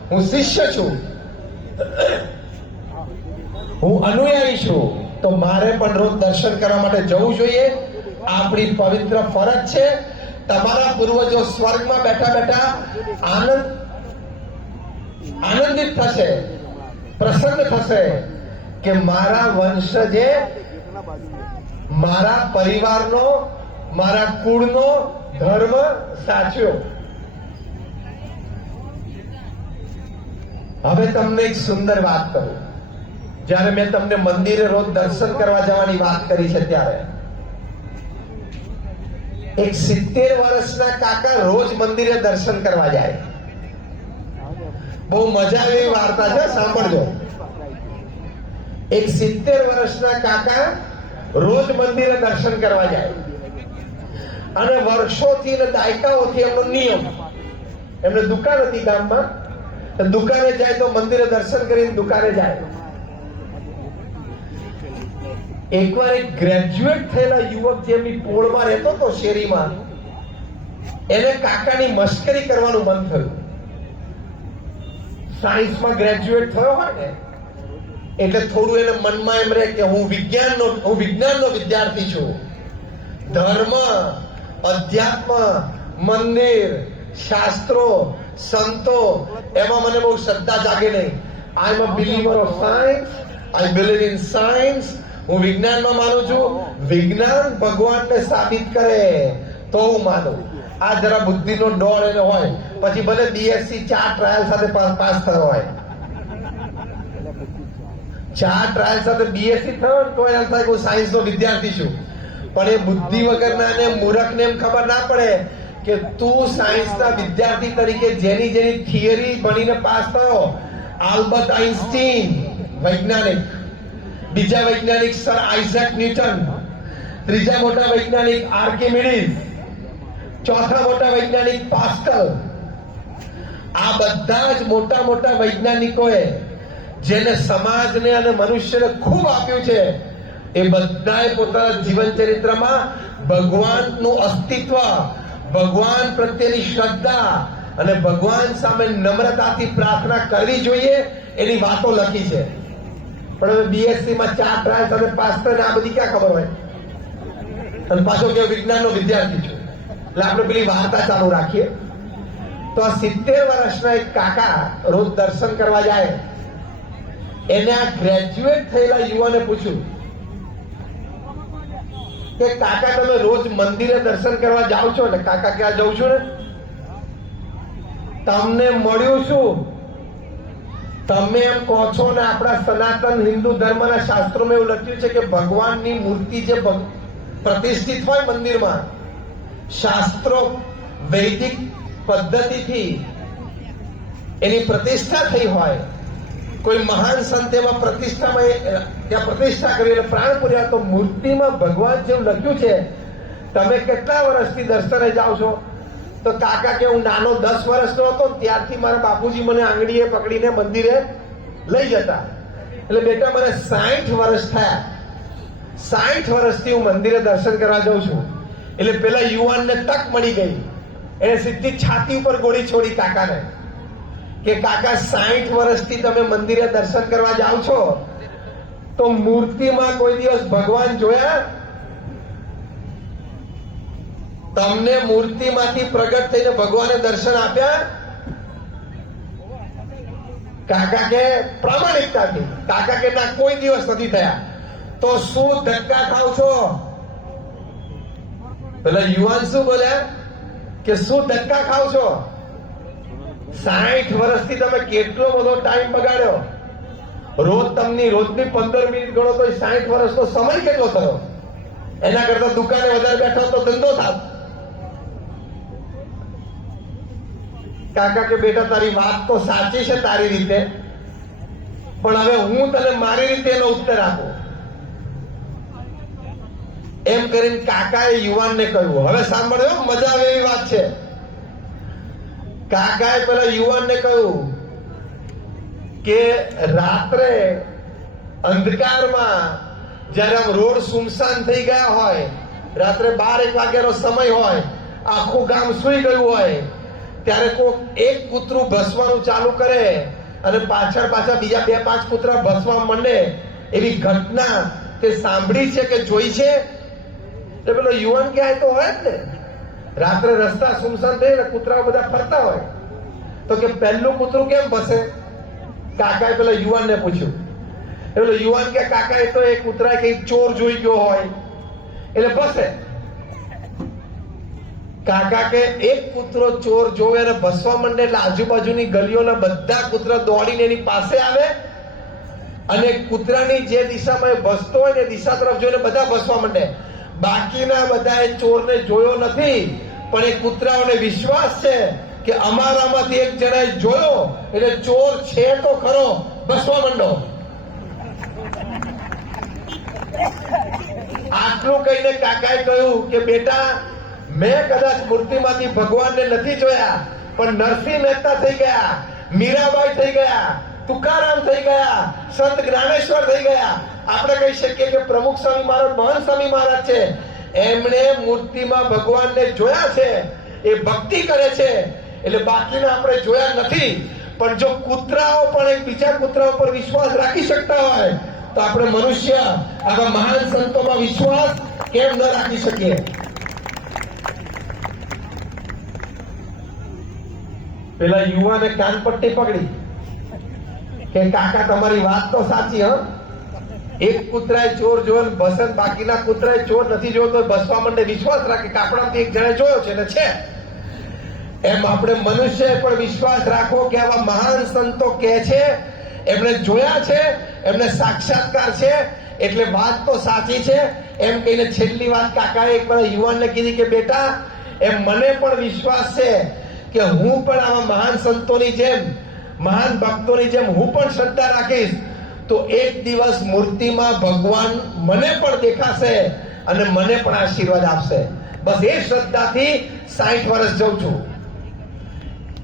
હું શિષ્ય છું, હું અનુયાયી છું, તો મારે પણ રોજ દર્શન કરવા માટે જવું જોઈએ. આપણી પવિત્ર ફરજ છે. તમારા પૂર્વજો સ્વર્ગમાં બેઠા બેઠા આનંદિત થશે, પ્રસન્ન થશે કે મારા વંશજે મારા પરિવારનો, મારા કુળનો ધર્મ સાચ્યો. હવે તમને એક સુંદર વાત કરું. જ્યારે મેં તમને મંદિરે રોજ દર્શન કરવા જવાની વાત કરી છે ત્યારે એક 70 વર્ષના કાકા રોજ મંદિરે દર્શન કરવા જાય. બહુ મજા આવે એવી વાર્તા છે, સાંભળજો. એક 70 વર્ષના કાકા રોજ મંદિરે દર્શન કરવા જાય અને વર્ષોથી ને દાયકાઓથી એમનો નિયમ, એમને દુકાન હતી ગામમાં, દુકાને જાય તો મંદિરે દર્શન કરીને દુકાને જાય. એકવાર એક ગ્રેજ્યુએટ થયેલા યુવક જે એમની પોળમાં રહેતો હતો શેરીમાં, એને કાકાની મશ્કરી કરવાનું મન થયું. સાયન્સમાં ગ્રેજ્યુએટ થયો હોય ને એટલે થોડું એને મનમાં એમ રહે કે હું વિજ્ઞાનનો વિદ્યાર્થી છું. ધર્મ, અધ્યાત્મ, મંદિર, શાસ્ત્રો, સંતો એમાં મને બહુ શ્રદ્ધા જાગે નહીં. I am a believer of science. I believe in science. હું વિજ્ઞાનમાં માનું છું. વિજ્ઞાન ભગવાનને સાબિત કરે તો હું માનું. આ જરા બુદ્ધિનો ડોળ એને હોય. પછી ભલે બીએસસી 4 ટ્રાયલ સાથે પાસ થયો હોય, 4 ટ્રાયલ સાથે બીએસસી થયો તો એને થાય કે હું સાયન્સનો વિદ્યાર્થી છું. પણ એ બુદ્ધિ વગરના અને મૂર્ખને એમ ખબર ના પડે કે તું સાયન્સના વિદ્યાર્થી તરીકે જેની થિયરી ભણીને પાસ થયો. આલ્બર્ટ આઇન્સ્ટીન વૈજ્ઞાનિક, બીજા વૈજ્ઞાનિક સર આઇઝેક ન્યૂટન, ત્રીજા મોટા વૈજ્ઞાનિક આર્કિમિડીઝ, ચોથા મોટા વૈજ્ઞાનિક પાસ્કલ. આ બધા જ મોટા મોટા વૈજ્ઞાનિકોએ જેને સમાજને અને મનુષ્યને ખૂબ આપ્યું છે, એ બધાએ પોતાના જીવન ચરિત્રમાં ભગવાનનું અસ્તિત્વ, ભગવાન પ્રત્યેની શ્રદ્ધા અને ભગવાન સામે નમ્રતાથી પ્રાર્થના કરવી જોઈએ એની વાતો લખી છે. પણ હવે બીએસસી માં 4 ટ્રાયલ સાથે પાસ થઈને આ બધી ક્યાં ખબર હોય? અને પાછો કે વિજ્ઞાનનો વિદ્યાર્થી છું. એટલે આપણે પેલી વાર્તા ચાલુ રાખીએ. તો આ 70 વર્ષના એક કાકા રોજ દર્શન કરવા જાય. એને આ ગ્રેજ્યુએટ થયેલા યુવાને પૂછ્યું કે કાકા તમે રોજ મંદિરે દર્શન કરવા જાઓ છો ને? કાકા ક્યાં જાઉં છું ને? તમને મળ્યું શું? તમે એમ કહો છો ને આપણા સનાતન હિન્દુ ધર્મના શાસ્ત્રોમાં એવું લખ્યું છે કે ભગવાનની મૂર્તિ જે પ્રતિષ્ઠિત હોય મંદિરમાં, શાસ્ત્રો વૈદિક પદ્ધતિથી એની પ્રતિષ્ઠા થઈ હોય, કોઈ મહાન સંત એમાં ત્યાં પ્રતિષ્ઠા કરી એટલે પ્રાણ પૂર્યા, તો મૂર્તિમાં ભગવાન જેવું લખ્યું છે. તમે કેટલા વર્ષથી દર્શને જાઓ છો? તો કાકા કે હું નાનો 10 વર્ષનો હતો ત્યારથી મારા બાપુજી મને આંગળીએ પકડીને મંદિરે લઈ જતા. એટલે બેટા મને 60 વર્ષ થયા. 60 વર્ષથી હું મંદિરે દર્શન કરવા જાઉં છું. એટલે પેલા યુવાનને તક મળી ગઈ. એને સીધી છાતી ઉપર ગોળી છોડી કાકાને કે કાકા 60 વર્ષથી તમે મંદિરે દર્શન કરવા જાઓ છો તો મૂર્તિમાં કોઈ દિવસ ભગવાન જોયા? તમને મૂર્તિમાંથી પ્રગટ થઈને ભગવાને દર્શન આપ્યા? કાકા કે પ્રામાણિકતાથી. કાકા કે ના, કોઈ દિવસ નથી થયા. તો શું ધક્કા ખાવ છો? પેલા યુવાન શું બોલ્યા કે શું ધક્કા ખાવ છો? 60 વર્ષથી તમે કેટલો બધો ટાઈમ બગાડ્યો. રોજની 15 મિનિટ ગણો તો 60 વર્ષનો સમય કેટલો થયો? એના કરતા દુકાને વધારે બેઠો તો ધંધો થાત. કાકા કે બેટા તારી વાત તો સાચી છે તારી રીતે, પણ હવે હું તને મારી રીતે એનો ઉત્તર આપું. એમ કરીને કાકાએ યુવાનને કહ્યું. હવે સાંભળ્યો, મજા આવે એવી વાત છે. કાકાએ પેલા યુવાનને કહ્યું કે રાત્રે અંધકારમાં જયારે આમ રોડ સુમસાન થઈ ગયા હોય, રાત્રે 12-1 વાગ્યાનો સમય હોય, આખું ગામ સૂઈ ગયું હોય, ત્યારે કોક એક કૂતરું ભસવાનું ચાલુ કરે અને પાછા બીજા 2-5 કૂતરા ભસવા માંડે, એવી ઘટના તે સાંભળી છે કે જોઈ છે? એટલે પેલો યુવાન ક્યાંય તો હોય જ ને. રાત્રે રસ્તા સુમસાન થઈ ને કૂતરાઓ બધા ફરતા હોય, તો કે પહેલું કૂતરું કેમ ભસે? કાકાએ પેલા યુવાનને પૂછ્યું. એટલે યુવાન કે કાકા એ તો એ કૂતરા કઈ ચોર જોઈ ગયો હોય એટલે ભસે. કાકા કે એક કૂતરો ચોર જોવે અને ભસવા માંડે એટલે આજુબાજુની ગલીઓના બધા કૂતરા દોડીને એની પાસે આવે અને કૂતરાની જે દિશામાં એ ભસતો હોય ને દિશા તરફ જોઈને બધા ભસવા માંડે. બાકીના બધા ચોરને જોયો નથી, પણ એ કૂતરાઓને વિશ્વાસ છે કે અમારામાંથી એક જણાએ જોયો એટલે ચોર છે તો ખરો, ભસવા માંડો. આટલું કહીને કાકાએ કહ્યું કે બેટા, મેં કદાચ મૂર્તિમાંથી ભગવાનને નથી જોયા, પણ નરસિંહ મહેતા થઈ ગયા, મીરાબાઈ થઈ ગયા, તુકારામ થઈ ગયા, સંત જ્ઞાનેશ્વર થઈ ગયા. આપણે કહી શકીએ કે પ્રમુખ સ્વામી મહારાજ, મહાન સ્વામી મહારાજ છે, એમણે મૂર્તિમાં ભગવાનને જોયા છે. એ ભક્તિ કરે છે. એટલે બાકીના આપણે જોયા નથી, પણ જો કૂતરાઓ પણ એક બીજા કૂતરાઓ પર વિશ્વાસ રાખી શકતા હોય તો આપણે મનુષ્ય આવા મહાન સંતોમાં વિશ્વાસ કેમ ન રાખી શકીએ? પેલા યુવાને કાનપટ્ટી પકડી કે કાકા તમારી વાત તો સાચી, હ એક કૂતરાએ ચોર જોયો ને બસે, બાકીના કૂતરાએ ચોર નથી જોયો તો બસવા માંડે, વિશ્વાસ રાખે કે આપણામાંથી એક જણે જોયો છે ને છે. એમ આપણે મનુષ્ય પણ વિશ્વાસ રાખવો કે આવા મહાન સંતો કહે છે, એમણે જોયા છે, એમને સાક્ષાત્કાર છે, એટલે વાત તો સાચી છે. એમ કહીને છેલ્લી વાત કાકાએ એક વાર યુવાનને કીધી કે બેટા, એમ મને પણ વિશ્વાસ છે કે હું પણ આવા મહાન સંતોની જેમ, મહાન ભક્તોની જેમ હું પણ શ્રદ્ધા રાખીશ તો એક દિવસ મૂર્તિમાં ભગવાન મને પણ દેખાશે અને મને પણ આશીર્વાદ આપશે. બસ એ શ્રદ્ધાથી 60 વર્ષ જઉં છું,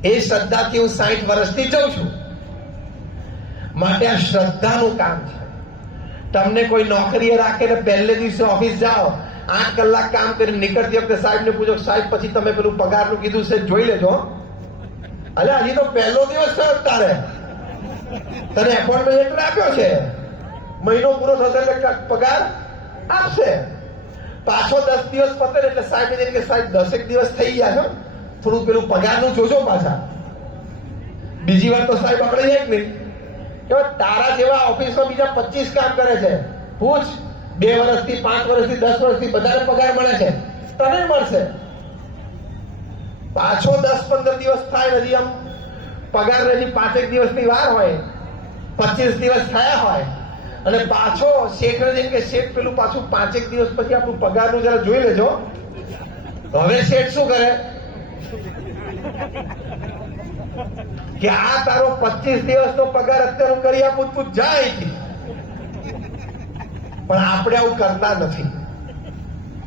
એ શ્રદ્ધાથી હું 60 વર્ષથી જઉં છું. માટે આ શ્રદ્ધાનું કામ છે. તમને કોઈ નોકરીએ રાખે ને પહેલે દિવસે ઓફિસ જાઓ, 8 કલાક કામ કરીને નીકળતી વખતે સાહેબને પૂછો, સાહેબ પછી તમે પેલું પગારનું કીધું છે જોઈ લેજો. અલે હજી તો પહેલો દિવસ થયો તારે, તને એપોઇન્ટમેન્ટ લેટર આપ્યો છે, મહિનો પૂરો થશે એટલે પગાર આપશે. પાછો 10 દિવસ પતે એટલે સાહેબ કે સાહેબ 10 દિવસ થઈ ગયા છો, થોડું પેલું પગારનું જોજો પાછા. બીજી વાર તો સાહેબ આપણે જાય જ નહીં કે તારા જેવા ઓફિસમાં બીજા 25 કામ કરે છે, પૂછ 2 વર્ષથી 5 વર્ષથી 10 વર્ષથી બધાને પગાર મળે છે, તને મળશે. પાછો 10-15 દિવસ થાય, હજી આમ પગાર હજી 5 દિવસની વાર હોય, 25 દિવસ થયા હોય અને પાછો શેઠ જેમ કે શેઠ પેલું પાછું 5 દિવસ પછી આપણું પગારનું જરા જોઈ લેજો. હવે શેઠ શું કરે કે આ તારો 25 દિવસનો પગાર અત્યારે કરી આપું, તું જા અહીંથી. પણ આપણે આવું કરતા નથી.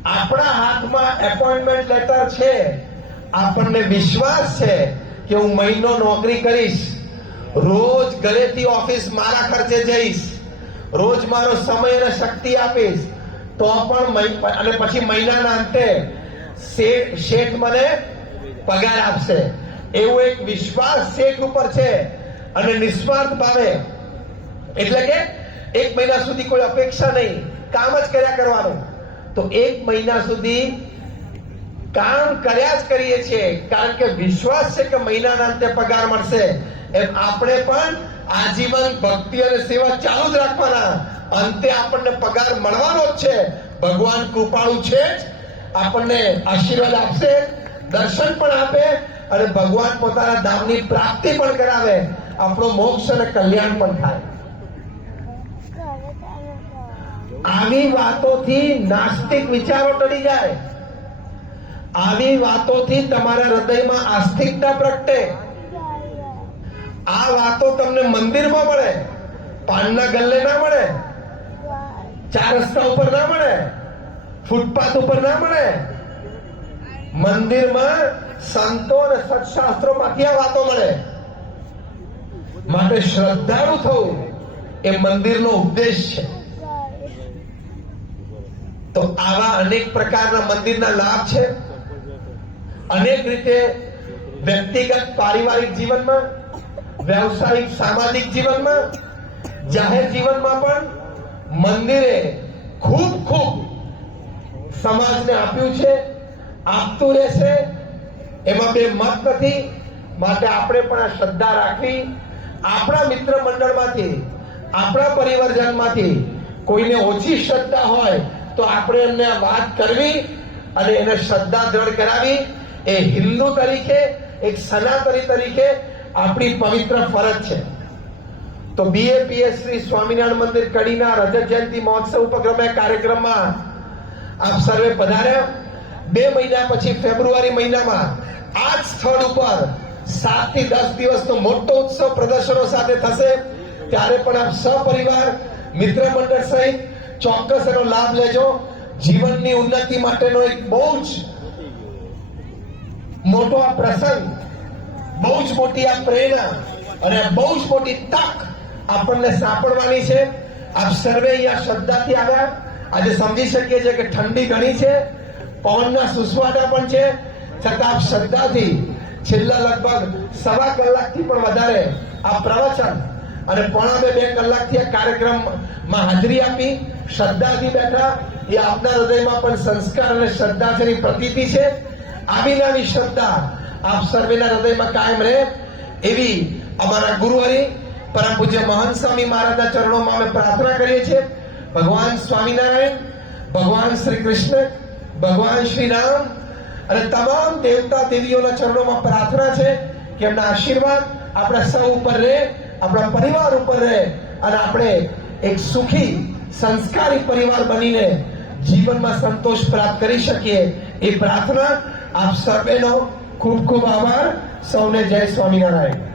આપણા હાથમાં એપોઇન્ટમેન્ટ લેટર છે, આપણને વિશ્વાસ છે કે હું મહિનો નોકરી કરીશ, રોજ ઘરેથી ઓફિસ મારા ખર્ચે જઈશ, રોજ મારો સમય અને શક્તિ આપીશ, તો પણ અને પછી મહિનાના અંતે શેઠ મને પગાર આપશે. એવો એક વિશ્વાસ શેઠ ઉપર છે અને નિસ્વાર્થ ભાવે, એટલે કે 1 મહિના સુધી કોઈ અપેક્ષા નહીં, કામ જ કર્યા કરવાનું. તો 1 મહિના સુધી કામ કર્યા જ કરીએ છીએ કારણ કે વિશ્વાસ છે કે મહિનાના અંતે પગાર મળશે. એમ આપણે પણ આજીવન ભક્તિ અને સેવા ચાલુ જ રાખવાના, અંતે આપણને પગાર મળવાનો જ છે. ભગવાન કૃપાળુ છે જ, આપણને આશીર્વાદ આપશે, દર્શન પણ આપે અને ભગવાન પોતાના ધામની પ્રાપ્તિ પણ કરાવે, આપણો મોક્ષ અને કલ્યાણ પણ થાય. આવી વાતોથી નાસ્તિક વિચારો ટળી જાય, આવી વાતોથી તમારા હૃદયમાં આસ્તિકતા પ્રગટે. આ વાતો તમને મંદિરમાં મળે, પાનના ગલ્લે ના મળે, 4 રસ્તા ઉપર ના મળે, ફૂટપાથ ઉપર ના મળે. મંદિરમાં સંતો અને સત્શાસ્ત્રોમાંથી આ વાતો મળે. માટે શ્રદ્ધાળુ થવું એ મંદિરનો ઉપદેશ છે. તો આવા અનેક પ્રકારના મંદિરના લાભ છે. અનેક રીતે વ્યક્તિગત પારિવારિક જીવનમાં, વ્યવસાયિક સામાજિક જીવનમાં, જાહેર જીવનમાં પણ મંદિરે ખૂબ સમાજને આપ્યું છે, આપતું રહેશે, એમાં બે મત નથી. માટે આપણે પણ આ શ્રદ્ધા રાખવી. આપણા મિત્ર મંડળમાંથી, આપણા પરિવારજનમાંથી કોઈને ઓછી શ્રદ્ધા હોય તો આપણે એમને આ વાત કરવી અને એને શ્રદ્ધા દ્રઢ કરાવી. એ હિન્દુ તરીકે, એક સનાતની તરીકે આપણી પવિત્ર ફરજ છે. તો BAPS શ્રી સ્વામિનારાયણ મંદિર કડીના રજત જયંતિ મહોત્સવ ઉપક્રમે કાર્યક્રમમાં આપ સર્વે પધાર્યા. 2 મહિના પછી ફેબ્રુઆરી મહિનામાં આ જ સ્થળ ઉપર 7 થી 10 દિવસનો મોટો ઉત્સવ પ્રદર્શનો સાથે થશે. ત્યારે પણ આપ સપરિવાર મિત્ર મંડળ સહિત ચોક્કસ એનો લાભ લેજો. જીવનની ઉન્નતિ માટેનો એક બહુ જ મોટો આ પ્રસંગ, બહુ જ મોટી આ પ્રેરણા અને બહુ જ મોટી તક આપણને સાંપડવાની છે. આપ સર્વે અહીંયા શ્રદ્ધાથી આવ્યા. આજે સમજી શકીએ છીએ કે ઠંડી ઘણી છે, પવનના સુસવાટા પણ છે, છતાં આપ શ્રદ્ધાથી છેલ્લા લગભગ સવા કલાકથી પણ વધારે આ પ્રવચન અને પોણા બે કલાકથી આ કાર્યક્રમમાં હાજરી આપી શ્રદ્ધાથી બેઠા. એ આપના હૃદયમાં પણ સંસ્કાર અને શ્રદ્ધા છે એની પ્રતીતિ છે. આવી ને આવી શ્રદ્ધા આપ સર્વેના હૃદયમાં કાયમ રહે એવી અમારા ગુરુહરિ પરમ પૂજ્ય મહંત સ્વામી મહારાજના ચરણોમાં અમે પ્રાર્થના કરીએ છીએ. ભગવાન સ્વામિનારાયણ, ભગવાન શ્રી કૃષ્ણ, ભગવાન શ્રી રામ અને તમામ દેવતા દેવીઓના ચરણોમાં પ્રાર્થના છે કે એમના આશીર્વાદ આપણા સૌ ઉપર રહે, આપણા પરિવાર ઉપર રહે અને આપણે એક સુખી સંસ્કારી પરિવાર બનીને જીવનમાં સંતોષ પ્રાપ્ત કરી શકીએ એ પ્રાર્થના. આપ સર્વેનો ખૂબ ખૂબ આભાર. સૌને જય સ્વામિનારાયણ.